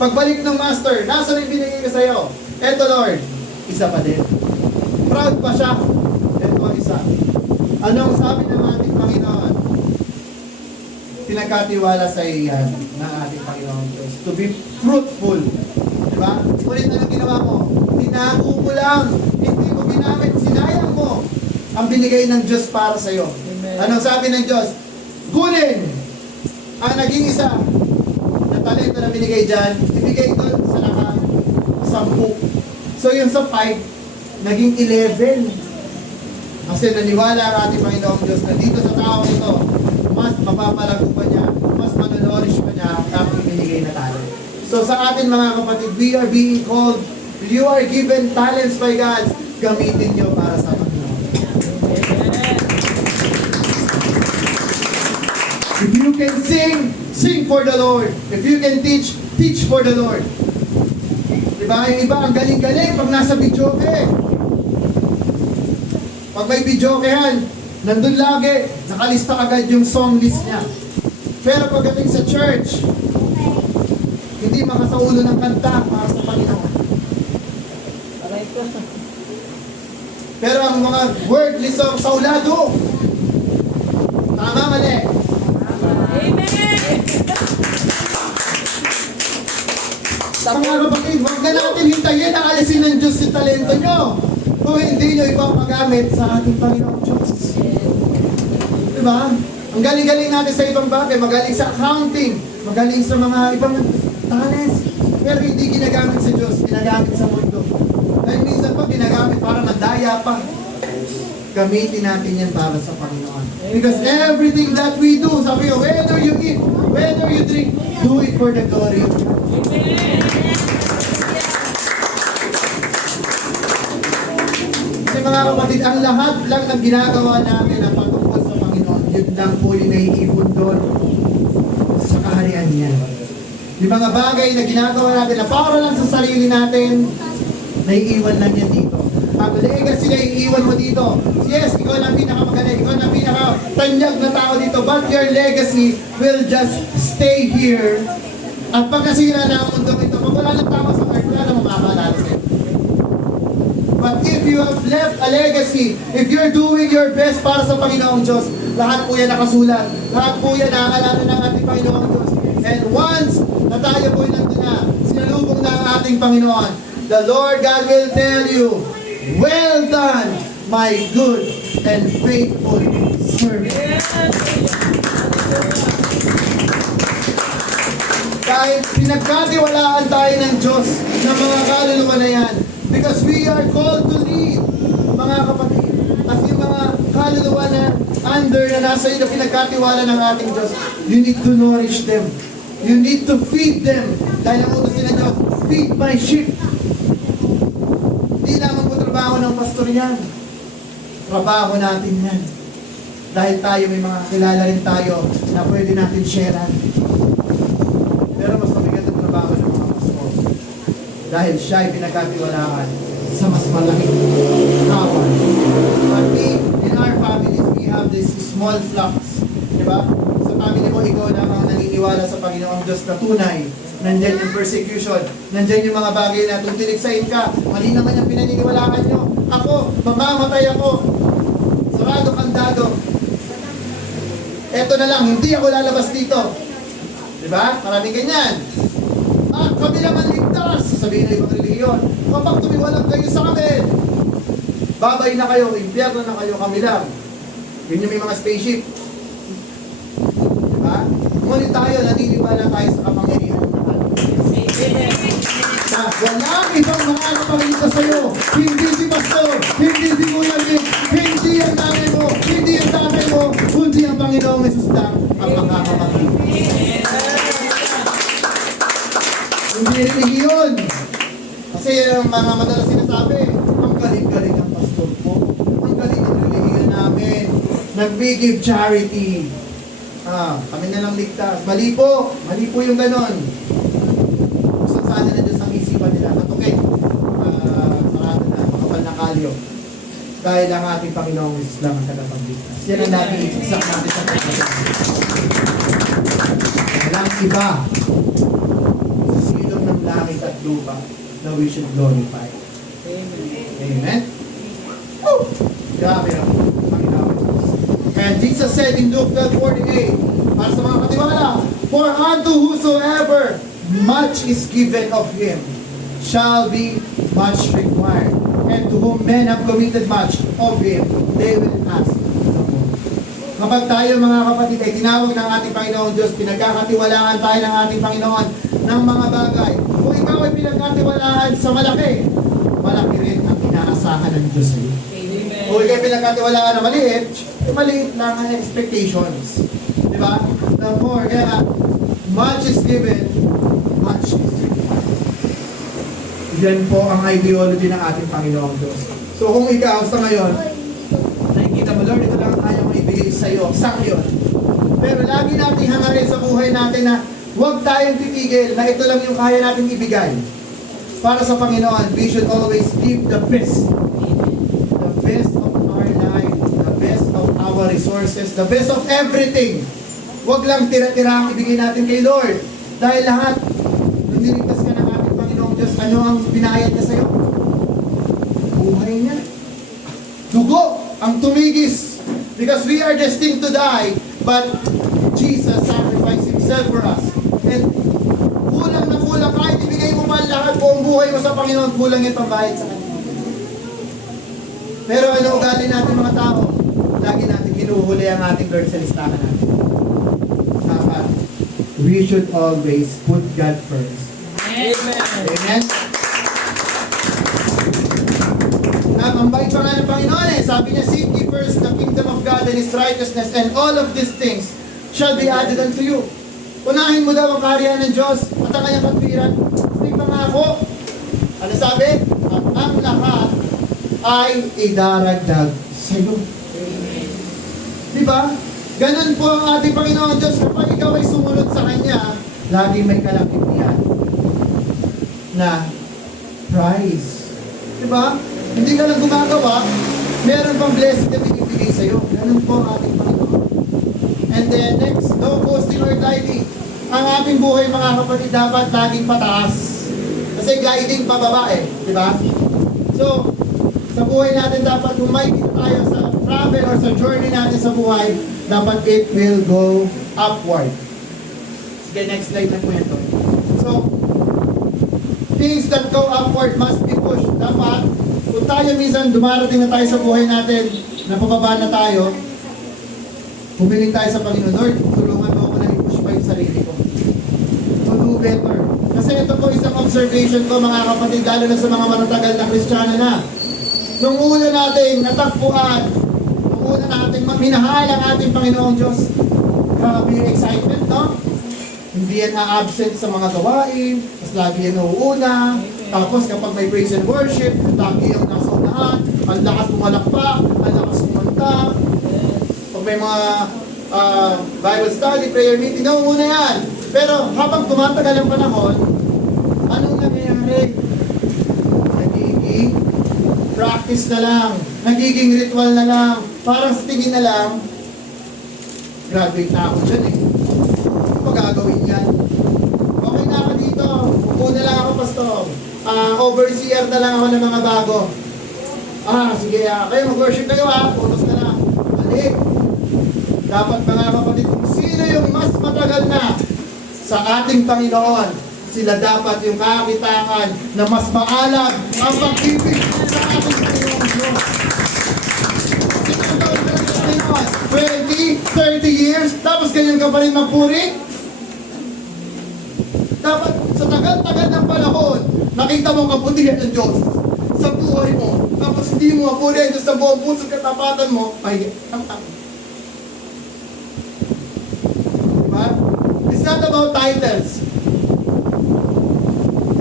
Pagbalik ng master, nasa yung binigay ko sa'yo? Eto Lord, isa pa din. Proud pa siya. Eto ang isa. Anong sabi ng ating Panginoon? Pinagkatiwala sa iyan ng ating Panginoon Diyos. To be fruitful. Diba? Ulit na lang ginawa mo. Tinago mo lang. Hindi mo ginamit. Sinayang mo ang binigay ng Diyos para sa'yo. Anong sabi ng Diyos? Kunin ang naging isa na talento na binigay dyan, ibigay doon sa naka-10. So yung sa 5, naging 11. Kasi naniwala ang ating Panginoong Diyos na dito sa tao ito, mas mapapalago pa niya, mas manonorish pa niya ang binigay na talent. So sa atin mga kapatid, we are being called, you are given talents by God, gamitin niyo para sa Panginoon. If you can sing, sing for the Lord. If you can teach, teach for the Lord. Diba? Yung iba, ang galing-galing pag nasa videoke. Pag may videokehan, nandun lagi, nakalista agad yung song list niya. Pero pagdating sa church, hindi makasaulo ng kanta para sa Panginoon. Pero ang mga wordly song, saulado. Tama, mali. Amen. Mga kapatid, huwag na natin hintayin na alisin ng Diyos yung talento nyo. Kung hindi nyo ipang magamit sa ating Panginoon Diyos. Diba? Ang galing-galing natin sa ibang bagay, magaling sa accounting, magaling sa mga ibang talents. Pero hindi ginagamit sa Diyos, ginagamit sa mundo. Dahil minsan pa, ginagamit para mandaya pa. Gamitin natin yan para sa Panginoon. Because everything that we do, sabi ko, whether you eat, whether you drink, do it for the glory of God. Kasi mga kapatid, ang lahat lang ng ginagawa natin ang patungkol sa Panginoon, yun lang po yung naiipon doon sa kaharian niya. Yung mga bagay na ginagawa natin na para lang sa sarili natin, naiiwan lang yan dito. Ang legacy na iiwan mo dito. Yes, ikaw na pinakamagaling, ikaw na pinakatanyag na tao dito, but your legacy will just stay here. At pag nasira na ang mundo ito, pag wala ng tao sa earth, wala na makakaalala sa'yo. But if you have left a legacy, if you're doing your best para sa Panginoong Diyos, lahat po yan nakasulat. Lahat po yan naaalala ng ating Panginoong Diyos. And once na tayo po nandun na, sinalubong na ang ating Panginoon, the Lord God will tell you, well done, my good and faithful servant. Dahil pinagkatiwalaan tayo ng Diyos ng mga kaluluwa na yan. Because we are called to lead, mga kapatid. At yung mga kaluluwa na under na nasa iyo na pinagkatiwala ng ating Diyos, you need to nourish them. You need to feed them. Dahil ang utos nila Diyos, feed my sheep. Hindi lamang po trabaho ng pastor yan. Trabaho natin yan. Dahil tayo may mga kilala rin tayo na pwede natin sharean. Pero mas mabigat ang trabaho ng mga pastor. Dahil siya ay pinagkatiwalaan sa mas malaking kawan. But we, in our families, we have this small flocks. Diba? Sa family mo, ikaw na ang naniniwala sa Panginoong Diyos na tunay. Nandyan yung persecution. Nandyan yung mga bagay na tutiligsain ka. Mali naman yung pinaniniwalaan nyo. Ako, mamamatay ako. Sarado kandado. Eto na lang, hindi ako lalabas dito. Diba? Maraming ganyan. Kami naman ligtas. Sasabihin na ibang religiyon. Kapag tumiwalag kayo sa amin, babay na kayo, impyerno na kayo, kami lang. Yun yung may mga spaceship. Diba? Ngunit tayo, naniniwala tayo sa kapangyarihan ng mahal. Na walang ibang makakapagita sa'yo. Hindi si pastor, hindi si Kuya Vic, hindi ang nanay mo, hindi ang tatay mo, kundi ang Panginoong Jesus lang ang makakapagita. Hindi religiyon. Kasi ang mga madalas sinasabi, ang galing-galing ang pastor po. Ang galing ang religiyon namin. Nag-give charity. Kami na lang ligtas. Mali po yung ganon. Gusto sana na Diyos ang isipan nila. At okay, sarado na, makapal na kalyo. Dahil ang ating Panginoong Jesus lang ang tagapagligtas. Yan ang lagi isiksak natin sa pagkakas. Walang iba ng langit at lupa na we should glorify. Amen? Oh! Grabe ang Panginoon. And Jesus said in Luke 12:48, para sa mga katiwala, for unto whosoever much is given of him shall be much required. And to whom men have committed much of him, they will ask the more. Kapag tayo mga kapatid ay tinawag ng ating Panginoon Diyos, pinagkakatiwalaan tayo ng ating Panginoon ng mga bagay. Kung ikaw ay pinagkatiwalaan sa malaki, malaki rin ang inaasahan ng Diyos sa'yo. Kung ikaw ay pinagkatiwalaan na maliit, maliit lang ang expectations. Di ba? The more, kaya much is given, much is required. Yan po ang ideology ng ating Panginoong Diyos. So kung ikaw sa ngayon, nakikita mo, Lord, ito lang ang kaya mong ibigay sa'yo. Sak yun. Pero lagi natin hangarin sa buhay natin na huwag tayong titigil na ito lang yung kaya natin ibigay. Para sa Panginoon, we should always give the best. The best of our life, the best of our resources, the best of everything. Huwag lang tira-tira ang ibigay natin kay Lord. Dahil lahat, nung niligtas ka ng ating Panginoong Diyos, ano ang binayad niya sa'yo? Buhay niya. Dugo ang tumigis. Because we are destined to die, but Jesus sacrificed Himself for us. And kulang na kulang, kahit ibigay mo man lahat buong buhay mo sa Panginoon, kulang yung pambayad sa Kanya. Pero ano ugali natin mga tao? Lagi natin hinuhuli ang ating Lord sa listahan natin. Dapat, we should always put God first. Amen. Amen? Ang bait pa nga ng Panginoon sabi niya, seek ye first the kingdom of God and His righteousness, and all of these things shall be added unto you. Unahin mo daw ang kaharian ng Diyos at ang kanyang katwiran. Hindi pangako. Ano sabi? At ang lahat ay idaragdag sa iyo. Diba? Ganun po ang ating Panginoon Diyos. Kapag ikaw ay sumunod sa Kanya, laging may kalakitian na prize. Diba? Hindi ka lang gumagawa, meron pang blessing na binibigay sa iyo. Ganun po ang ating Panginoon. And then next, no boasting or gliding. Ang ating buhay mga kapatid dapat laging pataas. Kasi gliding pababa di ba? So, sa buhay natin dapat kung may tayo sa travel or sa journey natin sa buhay, dapat it will go upward. Sige, next slide na po yan to. So, things that go upward must be pushed. Dapat, kung tayo minsan dumarating na tayo sa buhay natin, napababa na tayo, humiling tayo sa Panginoon, Lord, tulungan mo ako na i-push pa yung sarili ko. To do better. Kasi ito po isang observation ko mga kapatid, lalo na sa mga matatagal na Kristiyano na. Nung una nating natakbuhan, nung una nating minahal ang ating Panginoong Diyos, grabe yung excitement, no? Hindi yan na-absent sa mga gawain, mas lagi yan nauuna. Tapos kapag may praise and worship, lagi yung nasa unahan, ang lakas pumalakpak, ang lakas kumanta. Pag may mga Bible study, prayer meeting, nauuna yan. Pero habang tumatagal ang panahon, anong nangyayari? Nagiging practice na lang, nagiging ritual na lang, parang sa tingin na lang, graduate na ako dyan eh. Ano ba gagawin yan? Okay na ako dito, una lang ako pastor, overseer na lang ako ng mga bago. Sige, kayo mag-worship kayo utos na lang. Balik. Dapat mga kapatid, kung sino yung mas matagal na sa ating Panginoon, sila dapat yung kakitangan na mas maalam ang pag-ibig sa ating Panginoon Diyos. 20, 30 years, tapos ganyan ka pa rin magpuri? Dapat sa tagal-tagal ng panahon, nakita mo ang kabutihan ng Diyos sa buhay mo. Tapos hindi mo mapuri, sa buong puso katapatan mo, ay, diba? It's not about titles.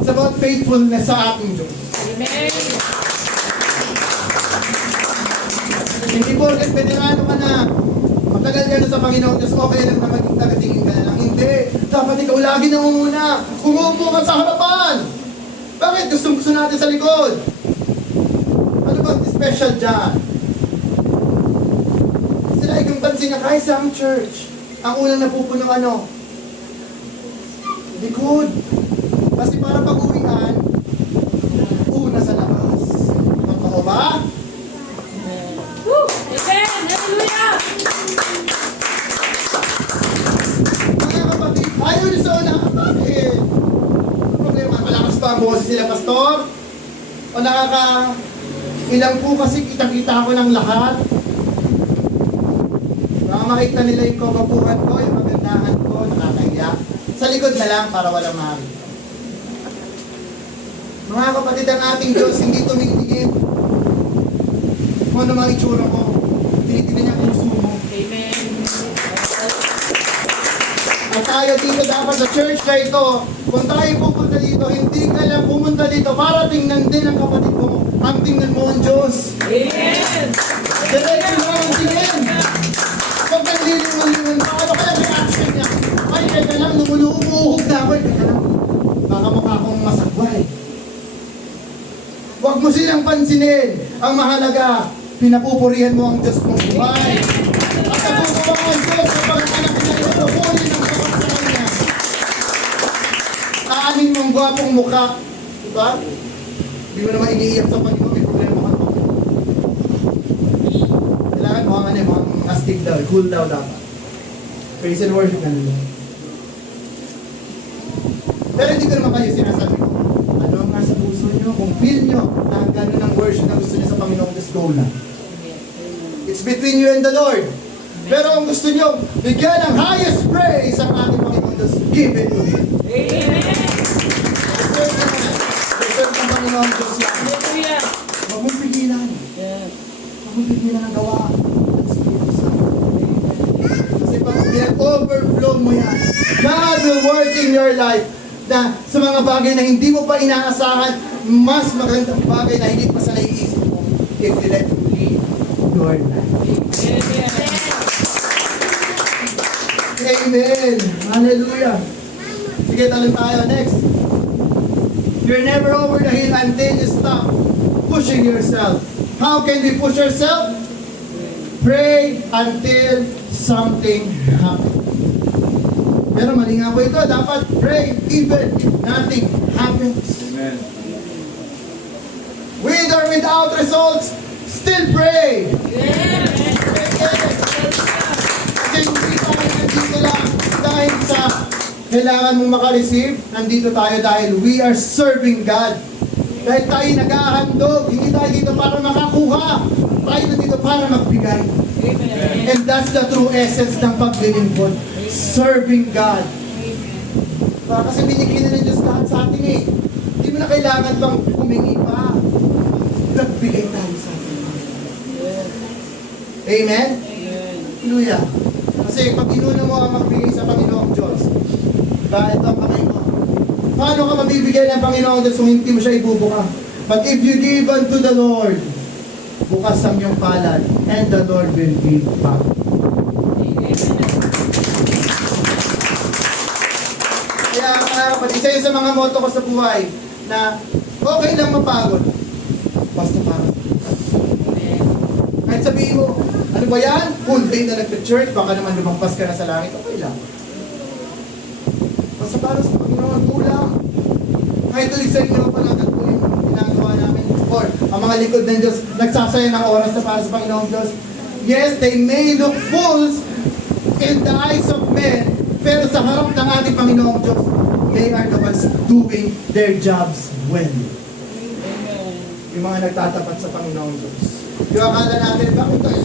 It's about faithfulness sa ating Diyos. Amen. Hindi porket veterano ka na, matagal ka na sa Panginoon Diyos, okay lang na maging tagatingin ka na lang. Hindi. Dapat ikaw lagi nangunguna. Umupo ka sa harapan. Bakit? Gusto natin sa likod. Ano bang special dyan? Sila yung pansin na kahit sa ang church, ang unang napupuno ano? Likod. Kasi para pag-uwian, una sa labas. Totoo ba? Woo! Amen! Hallelujah! Mga kapatid, ayaw niyo sa una. Bakit? Ano problema? Malakas ba ang boses sila, pastor? O ilang po kasi kita-kita ko ng lahat. Baka makita nila yung kagapuhan ko, yung magandahan ko, nakakahiya. Sa likod na lang para walang makita. Mga kapatid, ang ating Diyos hindi tumitingin kung ano mga itsura ko. Tinitingnan niya ang puso mo. Amen. At tayo dito dapat sa church na ito, kung tayo pupunta dito, hindi ka lang pumunta dito para tingnan din ang kapatid mo. Ang tingnan mo ang Diyos. Amen. Diretso mo ang tingin. Huwag kang lilingon-lingon. Ano kaya may action niya? Ay, teka lang, lumuluhog na ako. Teka lang, baka mukha akong masagway. Huwag mo silang pansinin. Ang mahalaga, pinapupurihan mo ang Diyos mong buhay. At natutuwa ang Diyos sa pag-anak na inuhuli ng sapat sa Kanya. Aanin mo ang gwapong mukha. Diba? Hindi mo naman iniiyak sa Panginoon. May problema ka pa. Kailangan mo ang mga astig daw. Cool daw dapat. Praise and worship na nila. Pero hindi ko naman kayo sinasabi ko. Ano ang nasa puso nyo? Kung feel nyo na gano'n ang worship na gusto nyo sa Panginoon, just go na. It's between you and the Lord. Pero kung gusto nyo, bigyan ng highest praise ang ating Panginoon, just give it to Him. Amen. Deserve ng Panginoon Diyos yan. Hallelujah. Huwag mong pigilan. Yes. Huwag mong pigilan ang gawa. Kasi pag overflow mo yan, God will work in your life na sa mga bagay na hindi mo pa inaasahan, mas magandang bagay na hindi pa sa naiisip mo if you let Him lead your life. Amen. Hallelujah. Sige, talon tayo. Next. You're never over the hill until you stop pushing yourself. How can we push ourselves? Pray until something happens. Pero mali nga po ito. Dapat pray even if nothing happens. Amen. With or without results, still pray. Yes. Kasi hindi tayo nandito lang dahil sa kailangan mong makareceive. Nandito tayo dahil we are serving God. Dahil tayo nag-ahandog, hindi tayo dito para makakuha. Tayo nandito para magbigay. Amen. And that's the true essence ng paglilingkod. Serving God. Kasi binigay na ng Diyos lahat sa atin eh. Hindi mo na kailangan pang humingi pa. Nagbigay tayo sa atin. Amen? Hallelujah. Kasi pag inuna mo ang magbigay sa Panginoong Diyos, ito ang kamay mo. Paano ka mabibigay ng Panginoong Diyos kung hindi mo siya ibubuka? But if you give unto the Lord, bukas ang iyong palad, and the Lord will give back. Kaya isa yun sa mga motto ko sa buhay, na okay lang mapagod, basta para. Kahit sabihin mo, ano ba yan? Full day na nagpa-church, baka naman lumampas ka na sa langit, okay lang. Basta para sa Panginoon, kulang. Kahit ulit sa inyo palagat po yung ginagawa namin. Or, ang mga likod ng Diyos, nagsasaya ng oras na para sa Panginoong Diyos. Yes, they may look fools in the eyes of men, pero sa harap ng ating Panginoong Diyos, they are the ones doing their jobs well. Yung mga nagtatapat sa Panginoong Diyos. Yung akala natin, bakit tayo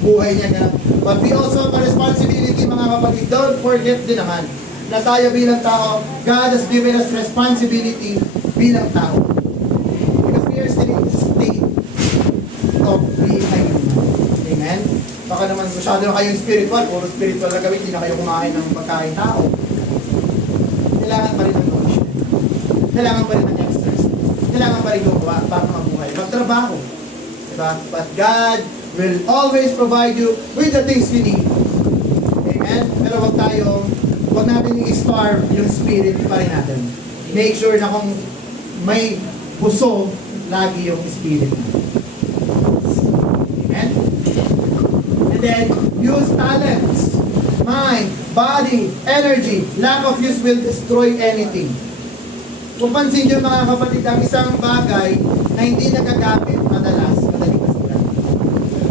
buhay niya na? But we also have a responsibility, mga kapatid. Don't forget din naman na tayo bilang tao, God has given us responsibility bilang tao. Because we are still in the state of being a human. Amen? Baka naman masyado na kayong spiritual, puro spiritual na gawin, hindi na kayo kumain ng pagkain tao. Kailangan pa rin ng nourishment. Kailangan pa rin ng exercise. Kailangan pa rin gumawa para mabuhay. Magtrabaho. Diba? But God will always provide you with the things you need. Amen? Pero wag natin i-starve yung spirit pa rin natin. Make sure na kung may puso, lagi yung spirit natin. Amen? And then, use talents, mind, body, energy. Lack of use will destroy anything. Kung pansin nyo mga kapatid, ang isang bagay na hindi nagagamit madalas, madaling masira.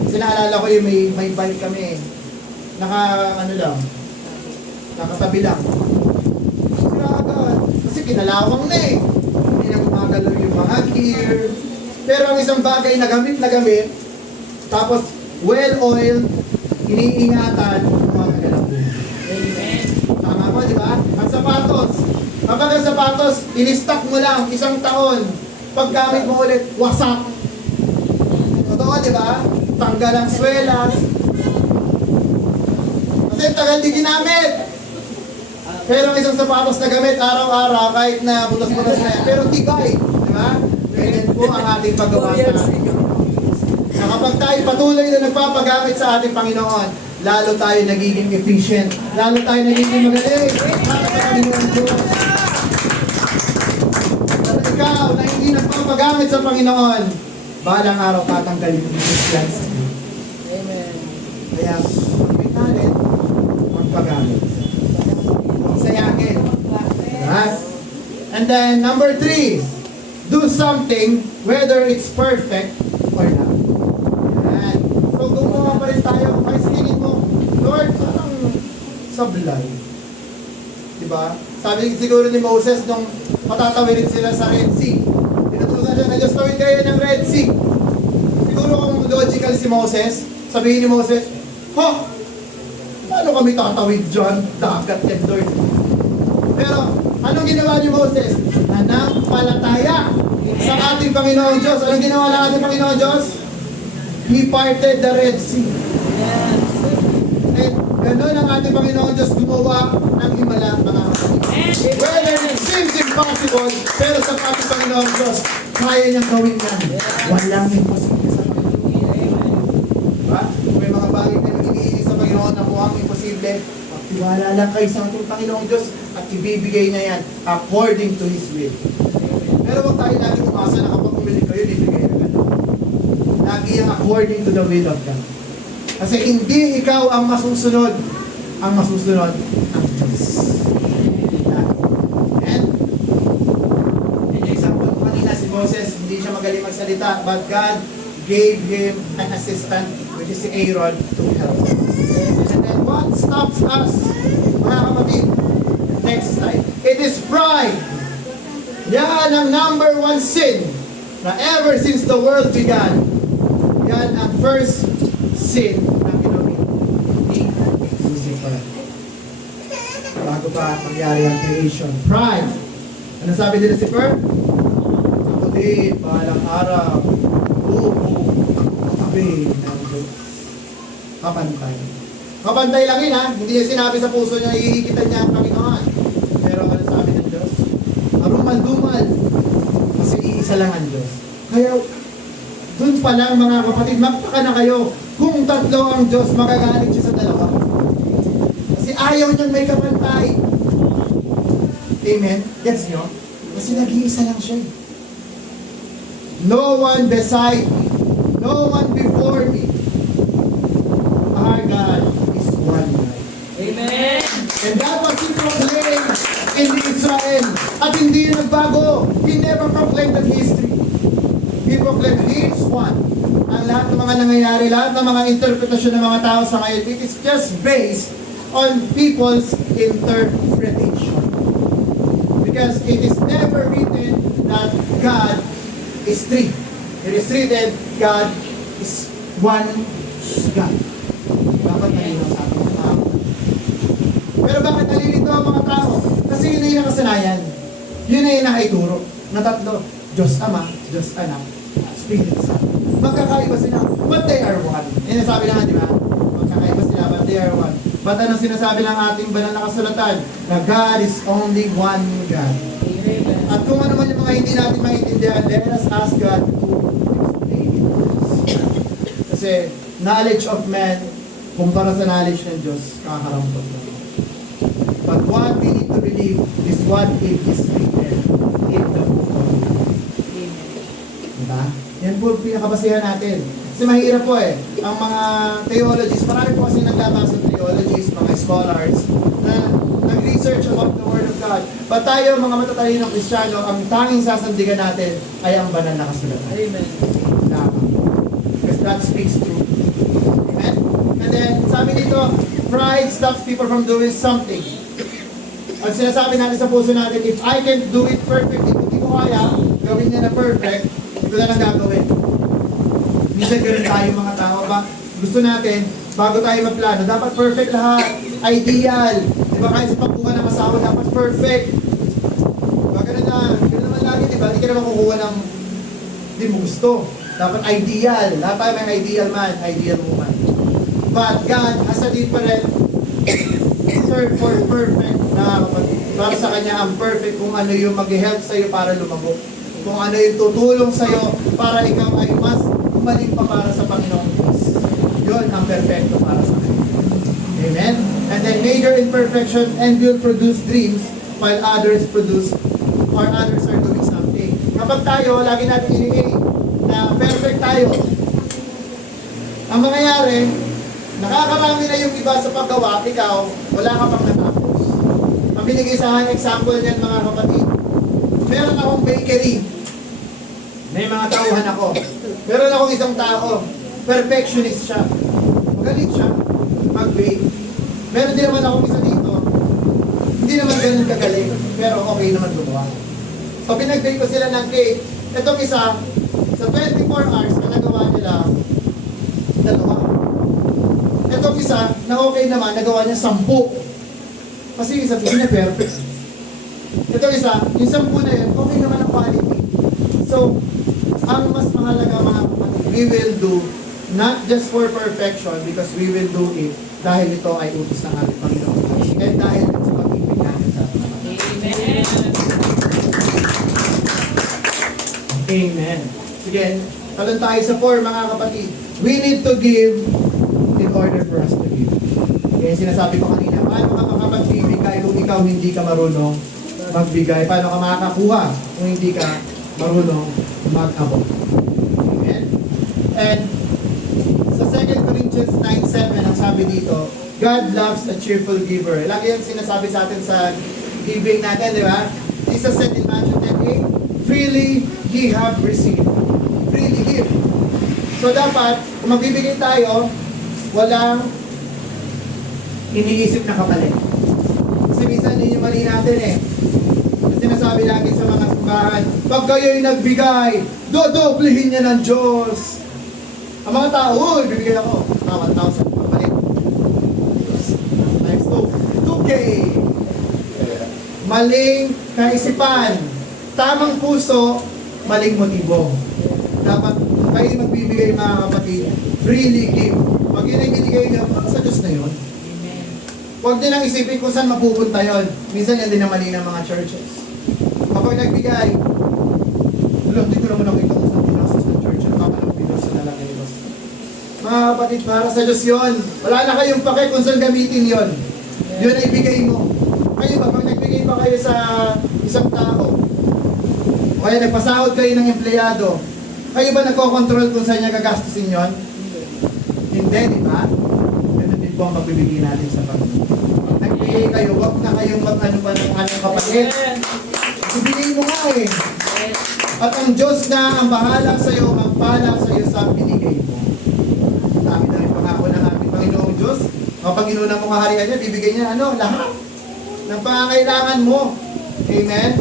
Kasi naalala ko yung may bike kami eh. Nakatabi lang. Sira agad. Kasi kinalawang na eh. Hindi na gumagalaw yung mga gear. Pero ang isang bagay na gamit, tapos well-oiled, iniingatan, gumagalaw. Amen. Tama po, di ba? Ang sapatos. Kapag ang sapatos, in-stock mo lang, 1 taon. Paggamit mo ulit, wasak. Totoo, di ba? Tanggal ang swelas. Kasi tagal di ginamit. Pero ang isang sapatos na gamit araw-araw, kahit na butas-butas na yan, pero tibay. Di ba? Ganyan po ang ating paggawa sa atin. Na kapag tayo patuloy na nagpapagamit sa ating Panginoon, lalo tayo nagiging efficient. Lalo tayo nagiging magaling. Para sa Panginoon Diyos. At ikaw na hindi nagpapagamit sa Panginoon, balang araw tatanggalin yung Christians. Amen. Kaya, may talent, magpagamit. Sayangin. Diba? And then, number 3, do something whether it's perfect or not. Yan. So, gumawa pa rin tayo. Kahit tingin mo, Lord, parang sablay. Diba? Sabi siguro ni Moses nung matatawirin sila sa Red Sea. Pinutusan siya na Diyos, tawid kayo ng Red Sea. Siguro kung logical si Moses, sabihin ni Moses, paano kami tatawid dyan? Dagat yan, Lord. Pero, anong ginawa ni Moses? Nanampalataya sa ating Panginoon Diyos. Anong ginawa ng ating Panginoon Diyos? He parted the Red Sea. And gano'n ang ating Panginoon Diyos gumawa ng himala, mga kapatid. Whether it seems impossible, pero sa ating Panginoon Diyos, kaya niyang gawin yan. Walang imposible sa Panginoon. Diba? May mga bagay na iniisip sa Panginoon na mukhang imposible. Magtiwala lang kayo sa ating Panginoon Diyos at ibibigay niya yan according to His will. Pero wag tayo lagi umasa na kapag pumili kayo, ibibigay na ganun. Lagi yung according to the will of God. Kasi hindi ikaw ang masusunod ang Diyos. And yung example ko kanina si Moses. Moses, hindi siya magaling magsalita, but God gave him an assistant, which is si Aaron, to help him. And then what stops us, mga kapatid? Next slide. It is pride. Yan ang number one sin na ever since the world began. Yan ang first sin na ginawin ni Lucifer. Bago pa mangyari ang creation. Pride. Ano sabi ni Lucifer? Ako din, balang araw, tabi ng Diyos. Kapantay. Kapantay lang yun ha. Hindi niya sinabi sa puso niya, ihigitan niya ang Panginoon. Pero ano sabi ng Diyos? Arumal-dumal. Kasi iisa lang ang Diyos. Kaya, dun pa lang mga kapatid, magpaka na kayo. Kung tatlo ang Diyos, magagalit siya sa dalawa. Kasi ayaw niyang may kapantay. Amen? Gets nyo? Kasi nag-iisa lang siya. No one beside me. No one before me. Our God is one God. Amen. And that was He proclaimed in Israel. At hindi yun nagbago. He never proclaimed that He is three. He proclaimed He is one. Ang lahat ng mga nangyayari, lahat ng mga interpretasyon ng mga tao sa ngayon, it is just based on people's interpretation. Because it is never written that God is three. It is written God is one God. Dapat malinaw sa ating mga tao. Pero bakit nalilito ang mga tao? Kasi yun na yung nakasanayan. Yun na yung nakaituro. Na tatlo, Diyos Ama, Diyos Anak, Spirit Santo. Magkakaiba sila, but they are one. Yan ang sabi na nga, di ba? Magkakaiba sila, but they are one. But anong sinasabi ng ating banal na kasulatan? Na God is only one God. At kung ano man yung mga hindi natin maintindihan, let us ask God to explain it. Kasi knowledge of man, kumpara sa knowledge ng Diyos, kakarampot na. But what we need to believe is what it is written in the book of the Bible. Diba? Yan po pinakabasihan natin. Kasi mahirap po eh. Ang mga theologies, marami po kasi naglabasa ng theologies, mga scholars, na nag-research about the Word of God. But tayo, mga matatalinong Kristiyano, ang tanging sasandigan natin ay ang banal na kasulatan. Amen. Because that speaks truth. Amen? And then, sabi dito, pride stops people from doing something. Ang sinasabi natin sa puso natin, if I can't do it perfectly, kung di ko kaya, gawin niya na perfect, ito na lang gagawin. Minsan ganun tayo mga tao ba? Gusto natin, bago tayo magplano, dapat perfect lahat. Ideal. Di ba kahit sa pagkuha ng asawa, dapat perfect. Diba ganun na, ganun naman lagi, di ba? Hindi ka naman kukuha ng hindi mo gusto. Dapat ideal. Lahat tayo may ideal man, ideal woman. But God has a different search for perfect na kapatid. Para sa Kanya, ang perfect kung ano yung mag-help sa'yo para lumago. Kung ano yung tutulong sa'yo para ikaw ay mas umaling pa para sa Panginoong Diyos. Yun ang perfecto para sa Kanya. Amen? And then major imperfection and will produce dreams while others are doing something. Kapag tayo, lagi natin ini na perfect tayo. Ang mangyayari, nakakarami na yung iba sa paggawa, ikaw, wala ka pang natapos. Ang binigay sa akin example niyan mga kapatid, meron akong bakery. May mga tauhan ako. Meron akong isang tao, perfectionist siya. Magaling siya mag-bake. Meron din naman akong isa dito, hindi naman ganun kagaling, pero okay naman gumawa. So pinag-bake ko sila ng cake. Itong isa, sa 24 hours, ang nagawa nila, 2. Itong isa, na okay naman, nagawa niya 10. Kasi yung isa, hindi na perfect. Itong isa, yung 10 na yun, okay naman ang quality. So, ang mas mahalaga mga kapatid, we will do not just for perfection because we will do it dahil ito ay utos ng ating Panginoon. And dahil sa pag-ibig natin sa ating Panginoon. Amen. Amen. Sige, talon tayo sa 4 mga kapatid. We need to give in order for us to give. Kaya sinasabi ko kanina, paano ka makapagbibigay kung ikaw hindi ka marunong magbigay? Paano ka makakakuha kung hindi ka marunong mag-abot? Amen? And sa 2 Corinthians 9:7, ang sabi dito, God loves a cheerful giver. Lagi yung sinasabi sa atin sa giving natin, di ba? Jesus said in Matthew 10:8, freely ye have received. Freely give. So dapat, kung magbibigay tayo, walang iniisip na kapalit. Kasi minsan yun yung mali natin eh. Kasi sinasabi lagi sa mga simbahan, pag kayo'y nagbigay, dodoblehin niya ng Diyos. Ang mga tao, uy, bibigay ako. 1,000 kapalit. Times 2. 2K. Maling kaisipan. Tamang puso, maling motibo. Dapat kayo magbibigay mga kapatid. Freely give. Pag yun ay binigay niyo, sa Diyos na yun. Huwag din ang isipin kung saan mapupunta yun. Minsan yan din ang mali ng mga churches. Kapag nagbigay, wala, hindi ko naman nakita kung saan pinasas ng church. Ano ka palang pinasa na lang yun? Mga kapatid, para sa Diyos yun. Wala na kayong pake kung saan gamitin yun. Yun ay bigay mo. Kayo ba, pag nagbigay pa kayo sa isang tao, o kaya nagpasahod kayo ng empleyado, kayo ba nagkocontrol kung saan niya gagastusin yun? Hindi, di ba? Ganun din po ang pagbibigay natin sa Panginoon. Pag nagbigay kayo, wag na kayong mag-ano pa ng anong kapalit. Ibigay mo nga eh. At ang Diyos na ang bahala sa iyo, magpala sa iyo sa binigay mo. Dami-dami pangako ng ating Panginoong Diyos. Kapag inuna mo kaharian niya, bibigay niya lahat ng pangangailangan mo. Amen?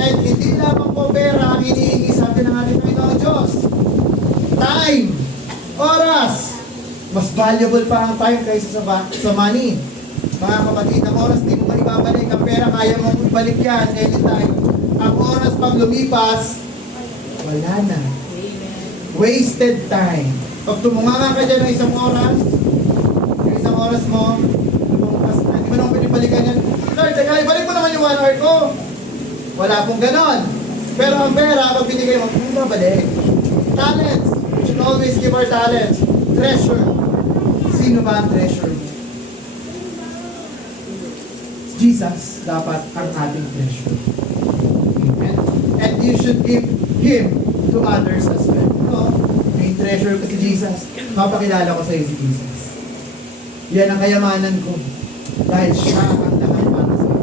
And hindi lamang po pera ang hinihingi sa atin ng ating Panginoong Diyos. Time, oras. Mas valuable pa ang time kaysa sa money. Mga kapatid, ang oras di mo maibabalik. Ang pera kaya mong ibalik yan anytime. Ang oras pag lumipas, wala na. Wasted time. Pag tumunganga ka dyan ng isang oras, yung isang oras mo, lumungkas na. Hindi mo naman pinibalikan yan. Lord, teka, ibalik mo naman yung 1 hour ko. Wala pong ganon. Pero ang pera, pag binigay mo, hindi mo babalik. Talents. We should always give our talents. Treasure. Sino ba ang treasure mo? Jesus dapat ang ating treasure. Amen? And you should give Him to others as well. No? May treasure ko si Jesus. Kapakilala ko sa iyo si Jesus. Yan ang kayamanan ko. Dahil siya ang lahat para sa iyo.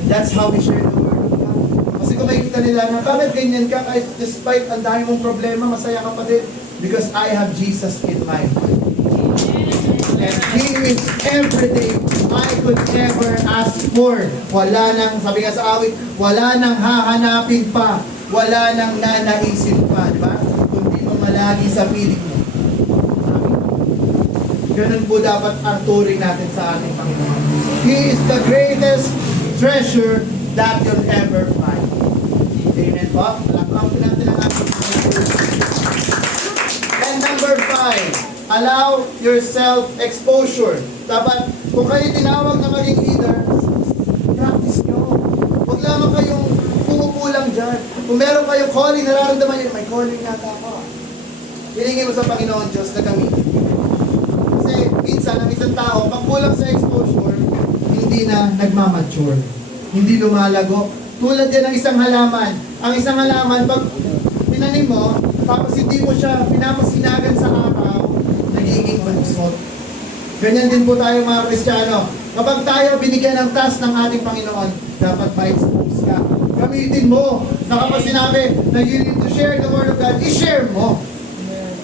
And that's how we share the word of God. Kasi kung makikita nila na, bakit ganyan ka? Kahit despite ang dami mong problema, masaya ka pa din. Because I have Jesus in my heart. And He is everything I could ever ask for. Wala nang, sabi nga sa awit, wala nang hahanapin pa. Wala nang nanaisin pa. Di ba? Kundi mamalagi sa piling mo. Ganun po dapat ang turing natin sa ating Panginoon. He is the greatest treasure that you'll ever find. Amen po? Palakpakan natin ang ating Panginoon. And number 5, allow yourself exposure. Dapat, kung kayo tinawag na maging leader, practice nyo. Huwag lamang kayong uupo lang dyan. Kung meron kayong calling, nararamdaman nyo, may calling yata ako. Hilingin mo sa Panginoon Diyos na gamitin. Kasi minsan, ang isang tao, pag kulang sa exposure, hindi na nagmamature. Hindi lumalago. Tulad yan ng isang halaman. Ang isang halaman, pag pinanim mo, tapos hindi mo siya pinapasinagan sa araw, nagiging malusot. Ganyan din po tayo mga Kristiyano. Kapag tayo binigyan ng task ng ating Panginoon, dapat ma-expose ka. Gamitin mo. Na kapag sinabi na you need to share the Word of God, i-share mo.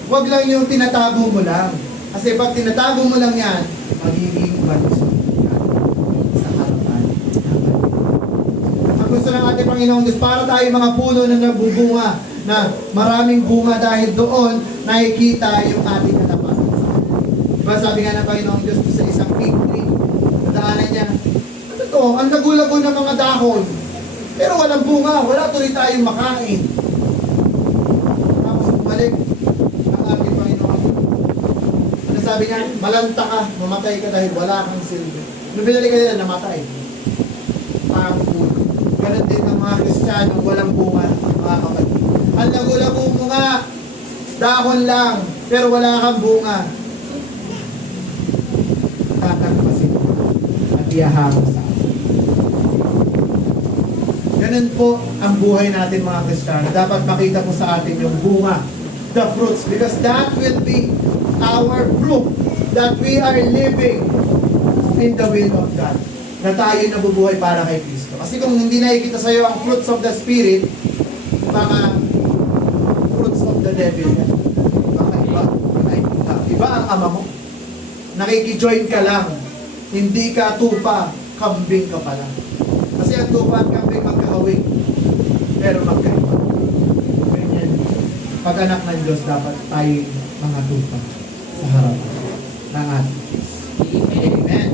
Huwag lang yung tinatago mo lang. Kasi pag tinatago mo lang yan, magiging malusot ka sa harapan. Ang gusto ng ating Panginoon Diyos, para tayo mga puno na nagbubunga, na maraming bunga dahil doon nakikita yung ating katapangan. Diba sabi nga ng Panginoong Diyos sa isang fig tree, nadaanan niya, ano to? Ang nagulago ng mga dahon. Pero walang bunga, wala tuloy tayong makain. Tapos bumalik ang ating Panginoon. Ano sabi niya? Malanta ka, mamatay ka dahil wala kang silbi. Nung binalik ka nila, namatay. Pangpuno. Ganon din ang mga Kristiyano, walang bunga, mga kapatid. Ang lago-lago mo nga, dahon lang, pero wala kang bunga. Tatagpasin mo at iahamo sa atin. Ganun po ang buhay natin mga Kristiyano. Dapat makita po sa atin yung bunga, the fruits, because that will be our proof that we are living in the will of God. Na tayo nabubuhay para kay Kristo. Kasi kung hindi nakikita sa iyo ang fruits of the Spirit, mga fruits of the devil yan. Baka iba. Iba ang ama mo. Nakikijoin ka lang. Hindi ka tupa, kambing ka pala. Kasi ang tupa at kambing magkahawig. Pero magkaiba. Ganyan. Pag anak ng Diyos, dapat tayo mga tupa sa harapan ng ating Diyos. Amen.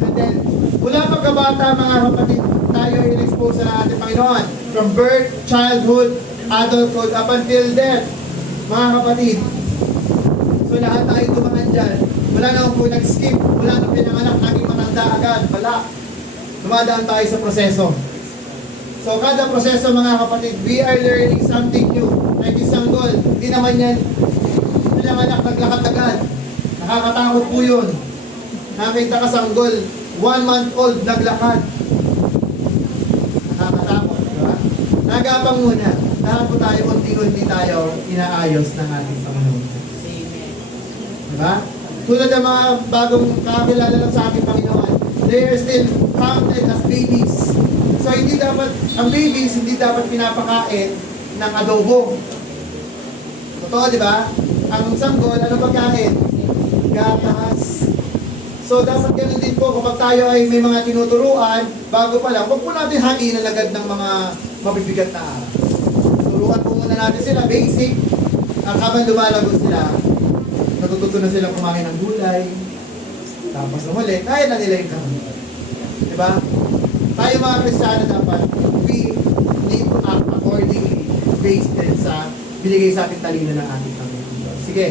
And then, mula pagkabata mga kapatid, tayo ay in-expose sa ating Panginoon. From birth, childhood, adulthood, up until death. Mga kapatid. So lahat tayo dumaan dyan. Wala na po nag-skip. Wala na pinanganak, naging matanda agad. Wala. Dumadaan tayo sa proseso. So kada proseso mga kapatid, we are learning something new. Like isang goal. Hindi naman yan pinanganak, naglakad agad. Nakakatakot po yun. Nakita ka sanggol, 1 month old, naglakad. Nakakatakot, di ba? Nagapang muna. Lahat po tayo, unti-unti tayo inaayos ng ating Panginoon. Di ba? Tulad ng mga bagong kakilala lang sa ating Panginoon, they are still counted as babies. So hindi dapat, ang babies, hindi dapat pinapakain ng adobo. Totoo, di ba? Ang sanggol, ano pagkain? Gatas. So dapat ganun din po kapag tayo ay may mga tinuturuan, bago pa lang, huwag po natin hain agad ng mga mabibigat na araw. Turuan po muna natin sila, basic. At habang lumalago sila, natututo na sila kumain ng gulay. Tapos namuli, kaya na nila yung kami. Diba? Tayo mga Kristiyano dapat, we need to act accordingly based din sa binigay sa ating talino ng ating Panginoon. Sige,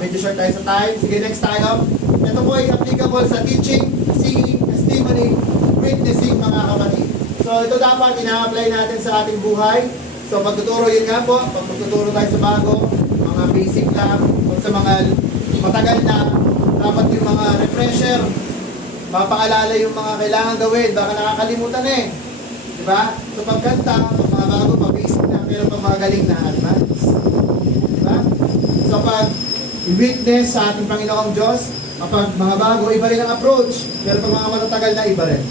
medyo short tayo sa time. Sige, next tayo. Ito po ay applicable sa teaching, singing, testimony, witnessing mga kapatid. So ito dapat ina-apply natin sa ating buhay. So pagtuturo yun nga po, pag magtuturo tayo sa bago, mga basic lang, o sa mga matagal na, dapat yung mga refresher, papaalala yung mga kailangan gawin, baka nakakalimutan eh. Diba? So pagkanta, mga bago, pa-basic na, pero pag mga galing na, advance. Diba? So pag i-witness sa ating Panginoong Diyos, kapag mga bago, iba rin ang approach, pero pag mga matatagal na, iba rin.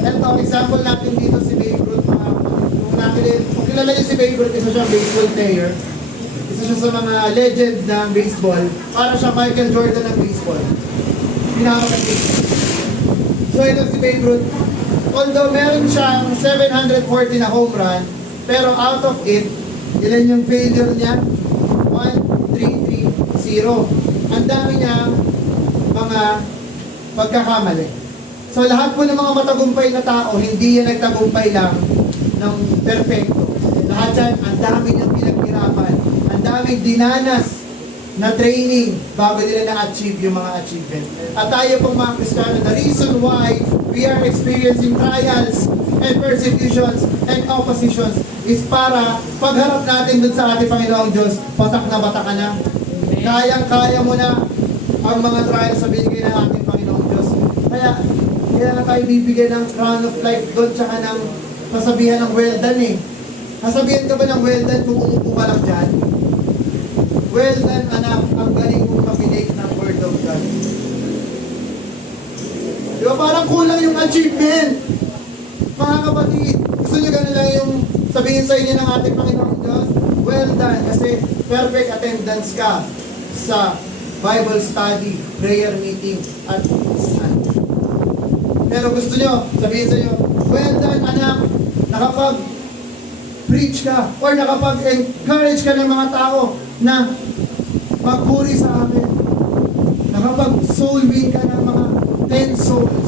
Ito, example natin dito si Babe Ruth, kung kilala niyo si Babe Ruth, isa siyang baseball player. Isa siya sa mga legend ng baseball. Para siya Michael Jordan ng baseball. Pinakamagaling. So ito si Babe Ruth. Although meron siyang 740 na home run, pero out of it, ilan yung failure niya? 1, 3, 3, 0. Ang dami niya mga pagkakamali. So lahat po ng mga matagumpay na tao, hindi yan nagtagumpay lang ng perfecto. Lahat yan, ang dami niyang pinaghirapan. Ang daming dinanas na training bago nila na-achieve yung mga achievement. At tayo pong mga Kristiyano, the reason why we are experiencing trials and persecutions and oppositions is para pagharap natin dun sa ating Panginoong Diyos, batak na batak ka na. Kayang-kaya mo na ang mga trials sa binigay ng ating Panginoong Diyos. Kaya na tayo bibigyan ng crown of life doon, tsaka ng masabihan ng well done eh. Nasabihan ka ba ng well done kung umupo ka lang dyan? Well done, anak, ang galing mong makinig ng word of God. Di ba parang kulang yung achievement? Mga kapatid, gusto nyo ganun lang yung sabihin sa inyo ng ating Panginoong Diyos? Well done, kasi perfect attendance ka sa Bible study, prayer meeting, at Sunday. Pero gusto nyo, sabihin sa inyo, well done, anak, nakapag-preach ka or nakapag-encourage ka ng mga tao na magpuri sa amin. Nakapag-soul win ka ng mga 10 souls.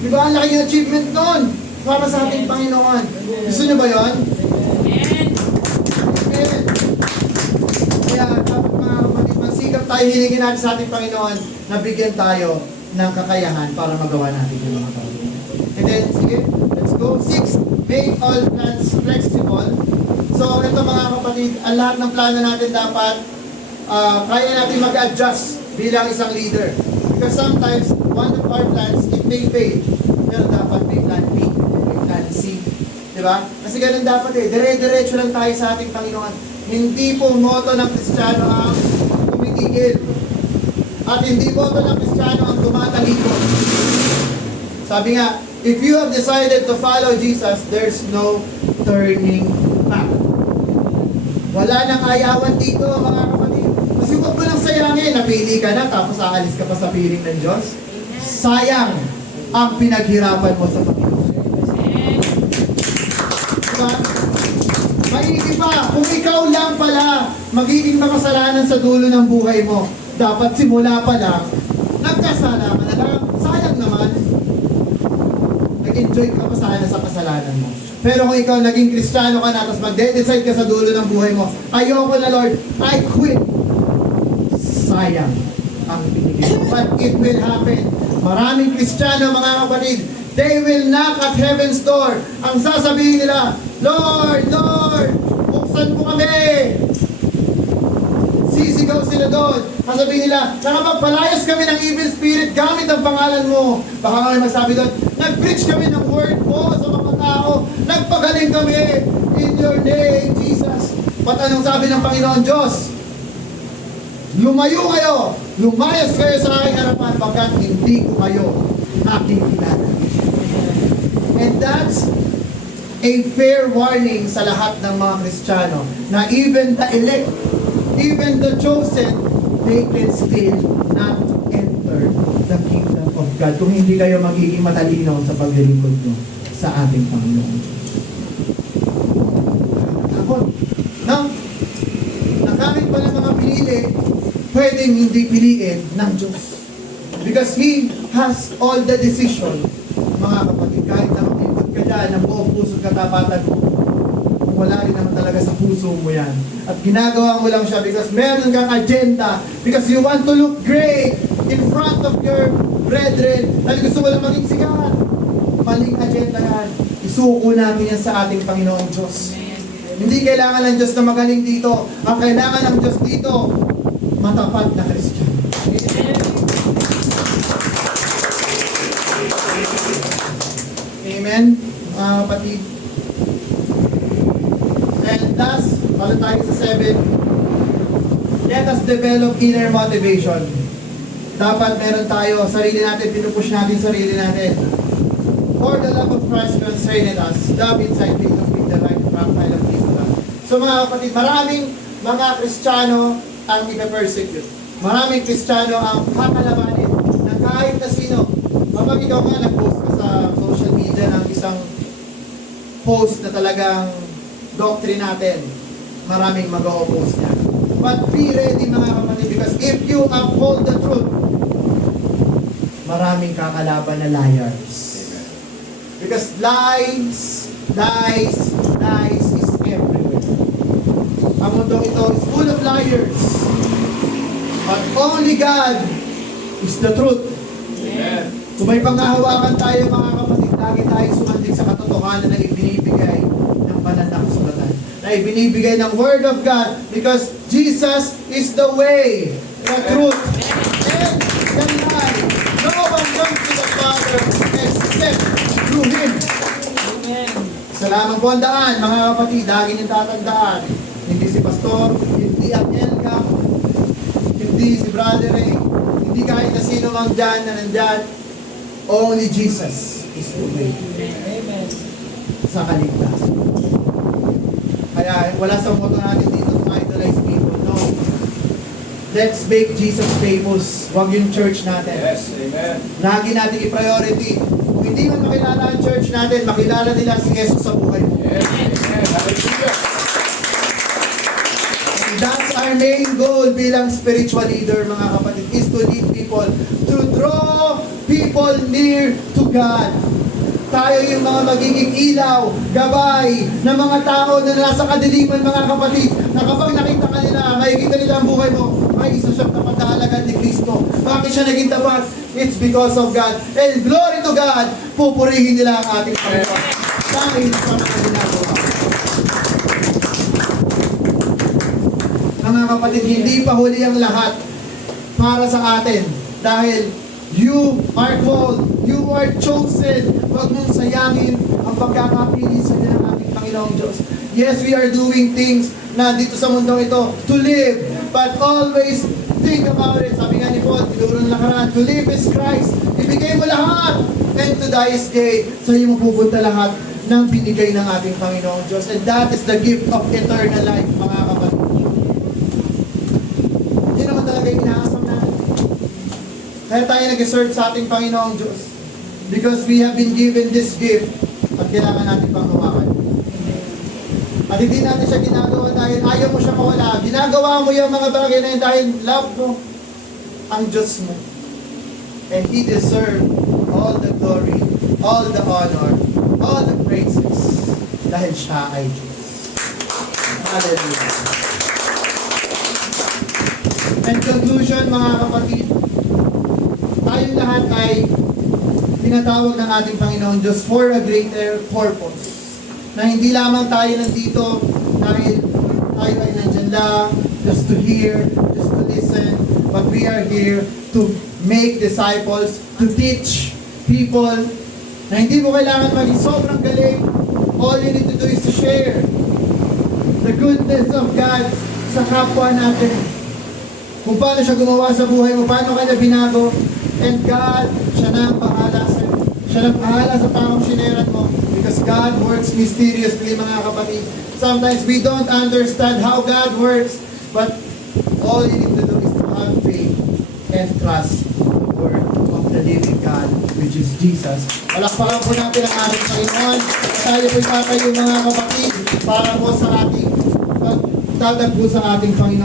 Di ba ang laki yung achievement nun para sa ating Panginoon? Gusto nyo ba yun? Amen. Amen. Kaya dapat mga kapatid, magsikap tayo, hilingin natin sa ating Panginoon na bigyan tayo ng kakayahan para magawa natin yung mga tao. And then, sige, let's go. 6, make all plans flexible. So, ito mga kapatid, ang lahat ng plano natin dapat kaya natin mag-adjust bilang isang leader. Because sometimes, one of our plans, it may fail. Pero dapat may plan B, may plan C. Diba? Kasi ganun dapat eh. Dire-diretso lang tayo sa ating Panginoon. Hindi po moto ng Kristiyano ang tumitigil. At hindi moto ng Kristiyano ang tumatalikod. Sabi nga, if you have decided to follow Jesus, there's no turning back. Wala nang ayawan dito, mga kapatid. Kasi huwag mo nang sayangin, napili ka na, tapos aalis ka pa sa piling ng Diyos. Sayang ang pinaghirapan mo sa Panginoon. Diba? Maigi pa, kung ikaw lang pala magiging makasalanan sa dulo ng buhay mo, dapat simula pa lang, nagkasala ka na lang. Sayang naman. Nag-enjoy ka pa sana sa kasalanan mo. Pero kung ikaw naging Kristiyano ka na, tapos magde-decide ka sa dulo ng buhay mo, ayoko na Lord, I quit. Sayang ang binigay mo. But it will happen. Maraming Kristiyano, mga kapatid, they will knock at heaven's door. Ang sasabihin nila, Lord, Lord, buksan mo kami. Sisigaw sila doon. Sasabihin nila, nakapagpalayas kami ng evil spirit gamit ang pangalan mo. Baka kami magsabi doon, nag-preach kami ng word mo sa mga tao. Nagpagaling kami in your name, Jesus. But anong sabi ng Panginoon Diyos? Lumayo kayo, lumayas kayo sa aking harapan pagkat hindi ko kayo aking kilala. And that's a fair warning sa lahat ng mga Kristiyano na even the elect, even the chosen, they can still not enter the kingdom of God kung hindi kayo magiging matalino sa paglilingkod nyo sa ating Panginoon. Takot. No? Na kahit pala mga pinili, pwedeng hindi piliin ng Diyos. Because He has all the decision, mga kapatid, kahit na maglingkod ka dyan, ang buong puso katapatan mo, wala rin naman talaga sa puso mo yan. At ginagawa mo lang siya because meron kang agenda, because you want to look great in front of your brethren, dahil gusto mo lang maging sikat. Maling agenda yan. Isuko natin yan sa ating Panginoong Diyos. Hindi kailangan ng Diyos na magaling dito. Ang kailangan ng Diyos dito, matapat na Kristiyano. Amen, mga kapatid. And thus, balik tayo sa 7. Let us develop inner motivation. Dapat meron tayo, sarili natin, pinupush natin sarili natin. For the love of Christ constrained us, love inside faith of the right profile of Jesus. So mga kapatid, maraming mga Kristiyano ang ipe-persecute. Maraming Kristiyano ang kakalabanin na kahit na sino. Kapag ikaw nga nag-post ka sa social media ng isang post na talagang doctrine natin, maraming mag-o-oppose niya. But be ready mga kapatid, because if you uphold the truth, maraming kakalaban na liars. Because lies is everywhere. Ang mundong ito is full of liars. But only God is the truth. Amen. Kung may panghahawakan tayo mga kapatid, lagi tayo sumandig sa katotohanan na ibinibigay ng banal na kasulatan. Na ibinibigay ng Word of God, because Jesus is the way, the truth, and the life. No one comes to the Father except through Him. Amen. Salamat po ang daan, mga kapatid. Lagi niyong tatandaan. Hindi si Pastor, hindi Anielka, hindi si Brother Ray, hindi kahit na sino mang dyan na nandyan. Only Jesus is the way Amen. sa kaligtasan. Kaya wala sa motto natin dito to idolize people. No. Let's make Jesus famous. Huwag yung church natin. Yes, amen. Lagi natin i-priority. Kung hindi man makilala ang church natin, makilala nila si Jesus sa buhay mo. Yes, amen. Hallelujah. And that's our main goal bilang spiritual leader, mga kapatid, is to lead people, to draw people near to God. Tayo yung mga magiging ilaw, gabay, ng mga tao na nasa kadiliman, mga kapatid, na kapag nakita ka nila, makikita nila ang buhay mo, ay isa siyang tapat na halagan ni Kristo. Bakit siya naging tapat? It's because of God. And glory to God, pupurihin nila ang ating Panginoon. Dahil sa mga ginagawa. Mga kapatid, hindi pa huli ang lahat para sa atin. Dahil you are called, you are chosen. Huwag mong sayangin ang pagkakapili sa ng ating Panginoong Diyos. Yes, we are doing things na dito sa mundong ito to live, but always think about it. Sabi nga ni Paul, tinuro ng nakaraan, to live is Christ. Ibigay mo lahat, and to die is gain. Sa iyo mo pupunta lahat. ng binigay ng ating Panginoong Diyos. And that is the gift of eternal life, mga kapatid. Yun naman talaga yung inaasam natin. Kaya tayo nag-serve sa ating Panginoong Diyos. Because we have been given this gift at kailangan natin pang hawakan. At hindi natin siya ginagawa dahil ayaw mo siya mawala. Ginagawa mo yung mga bagay na yun dahil love mo ang Diyos mo. And He deserves all the glory, all the honor, all the praises dahil siya ay Diyos. Hallelujah. And conclusion, mga kapatid, tayong lahat ay tinatawag ng ating Panginoon Diyos for a greater purpose. Na hindi lamang tayo nandito dahil tayo ay nandyan lang, just to hear, just to listen, but we are here to make disciples, to teach people na hindi mo kailangan maging sobrang galing. All you need to do is to share the goodness of God sa kapwa natin. Kung paano siya gumawa sa buhay mo, paano kanya binago, and God, siya na ang bahala sa'yo. Siya na ang bahala sa taong sineran mo. Because God works mysteriously, mga kapatid. Sometimes we don't understand how God works, but all you need to do is to have faith and trust the word of the living God, which is Jesus. Palakpakan po natin ang ating Panginoon. Tayo po'y tatayo, mga kapatid, para po sa ating pagtatagpo sa ating Panginoon.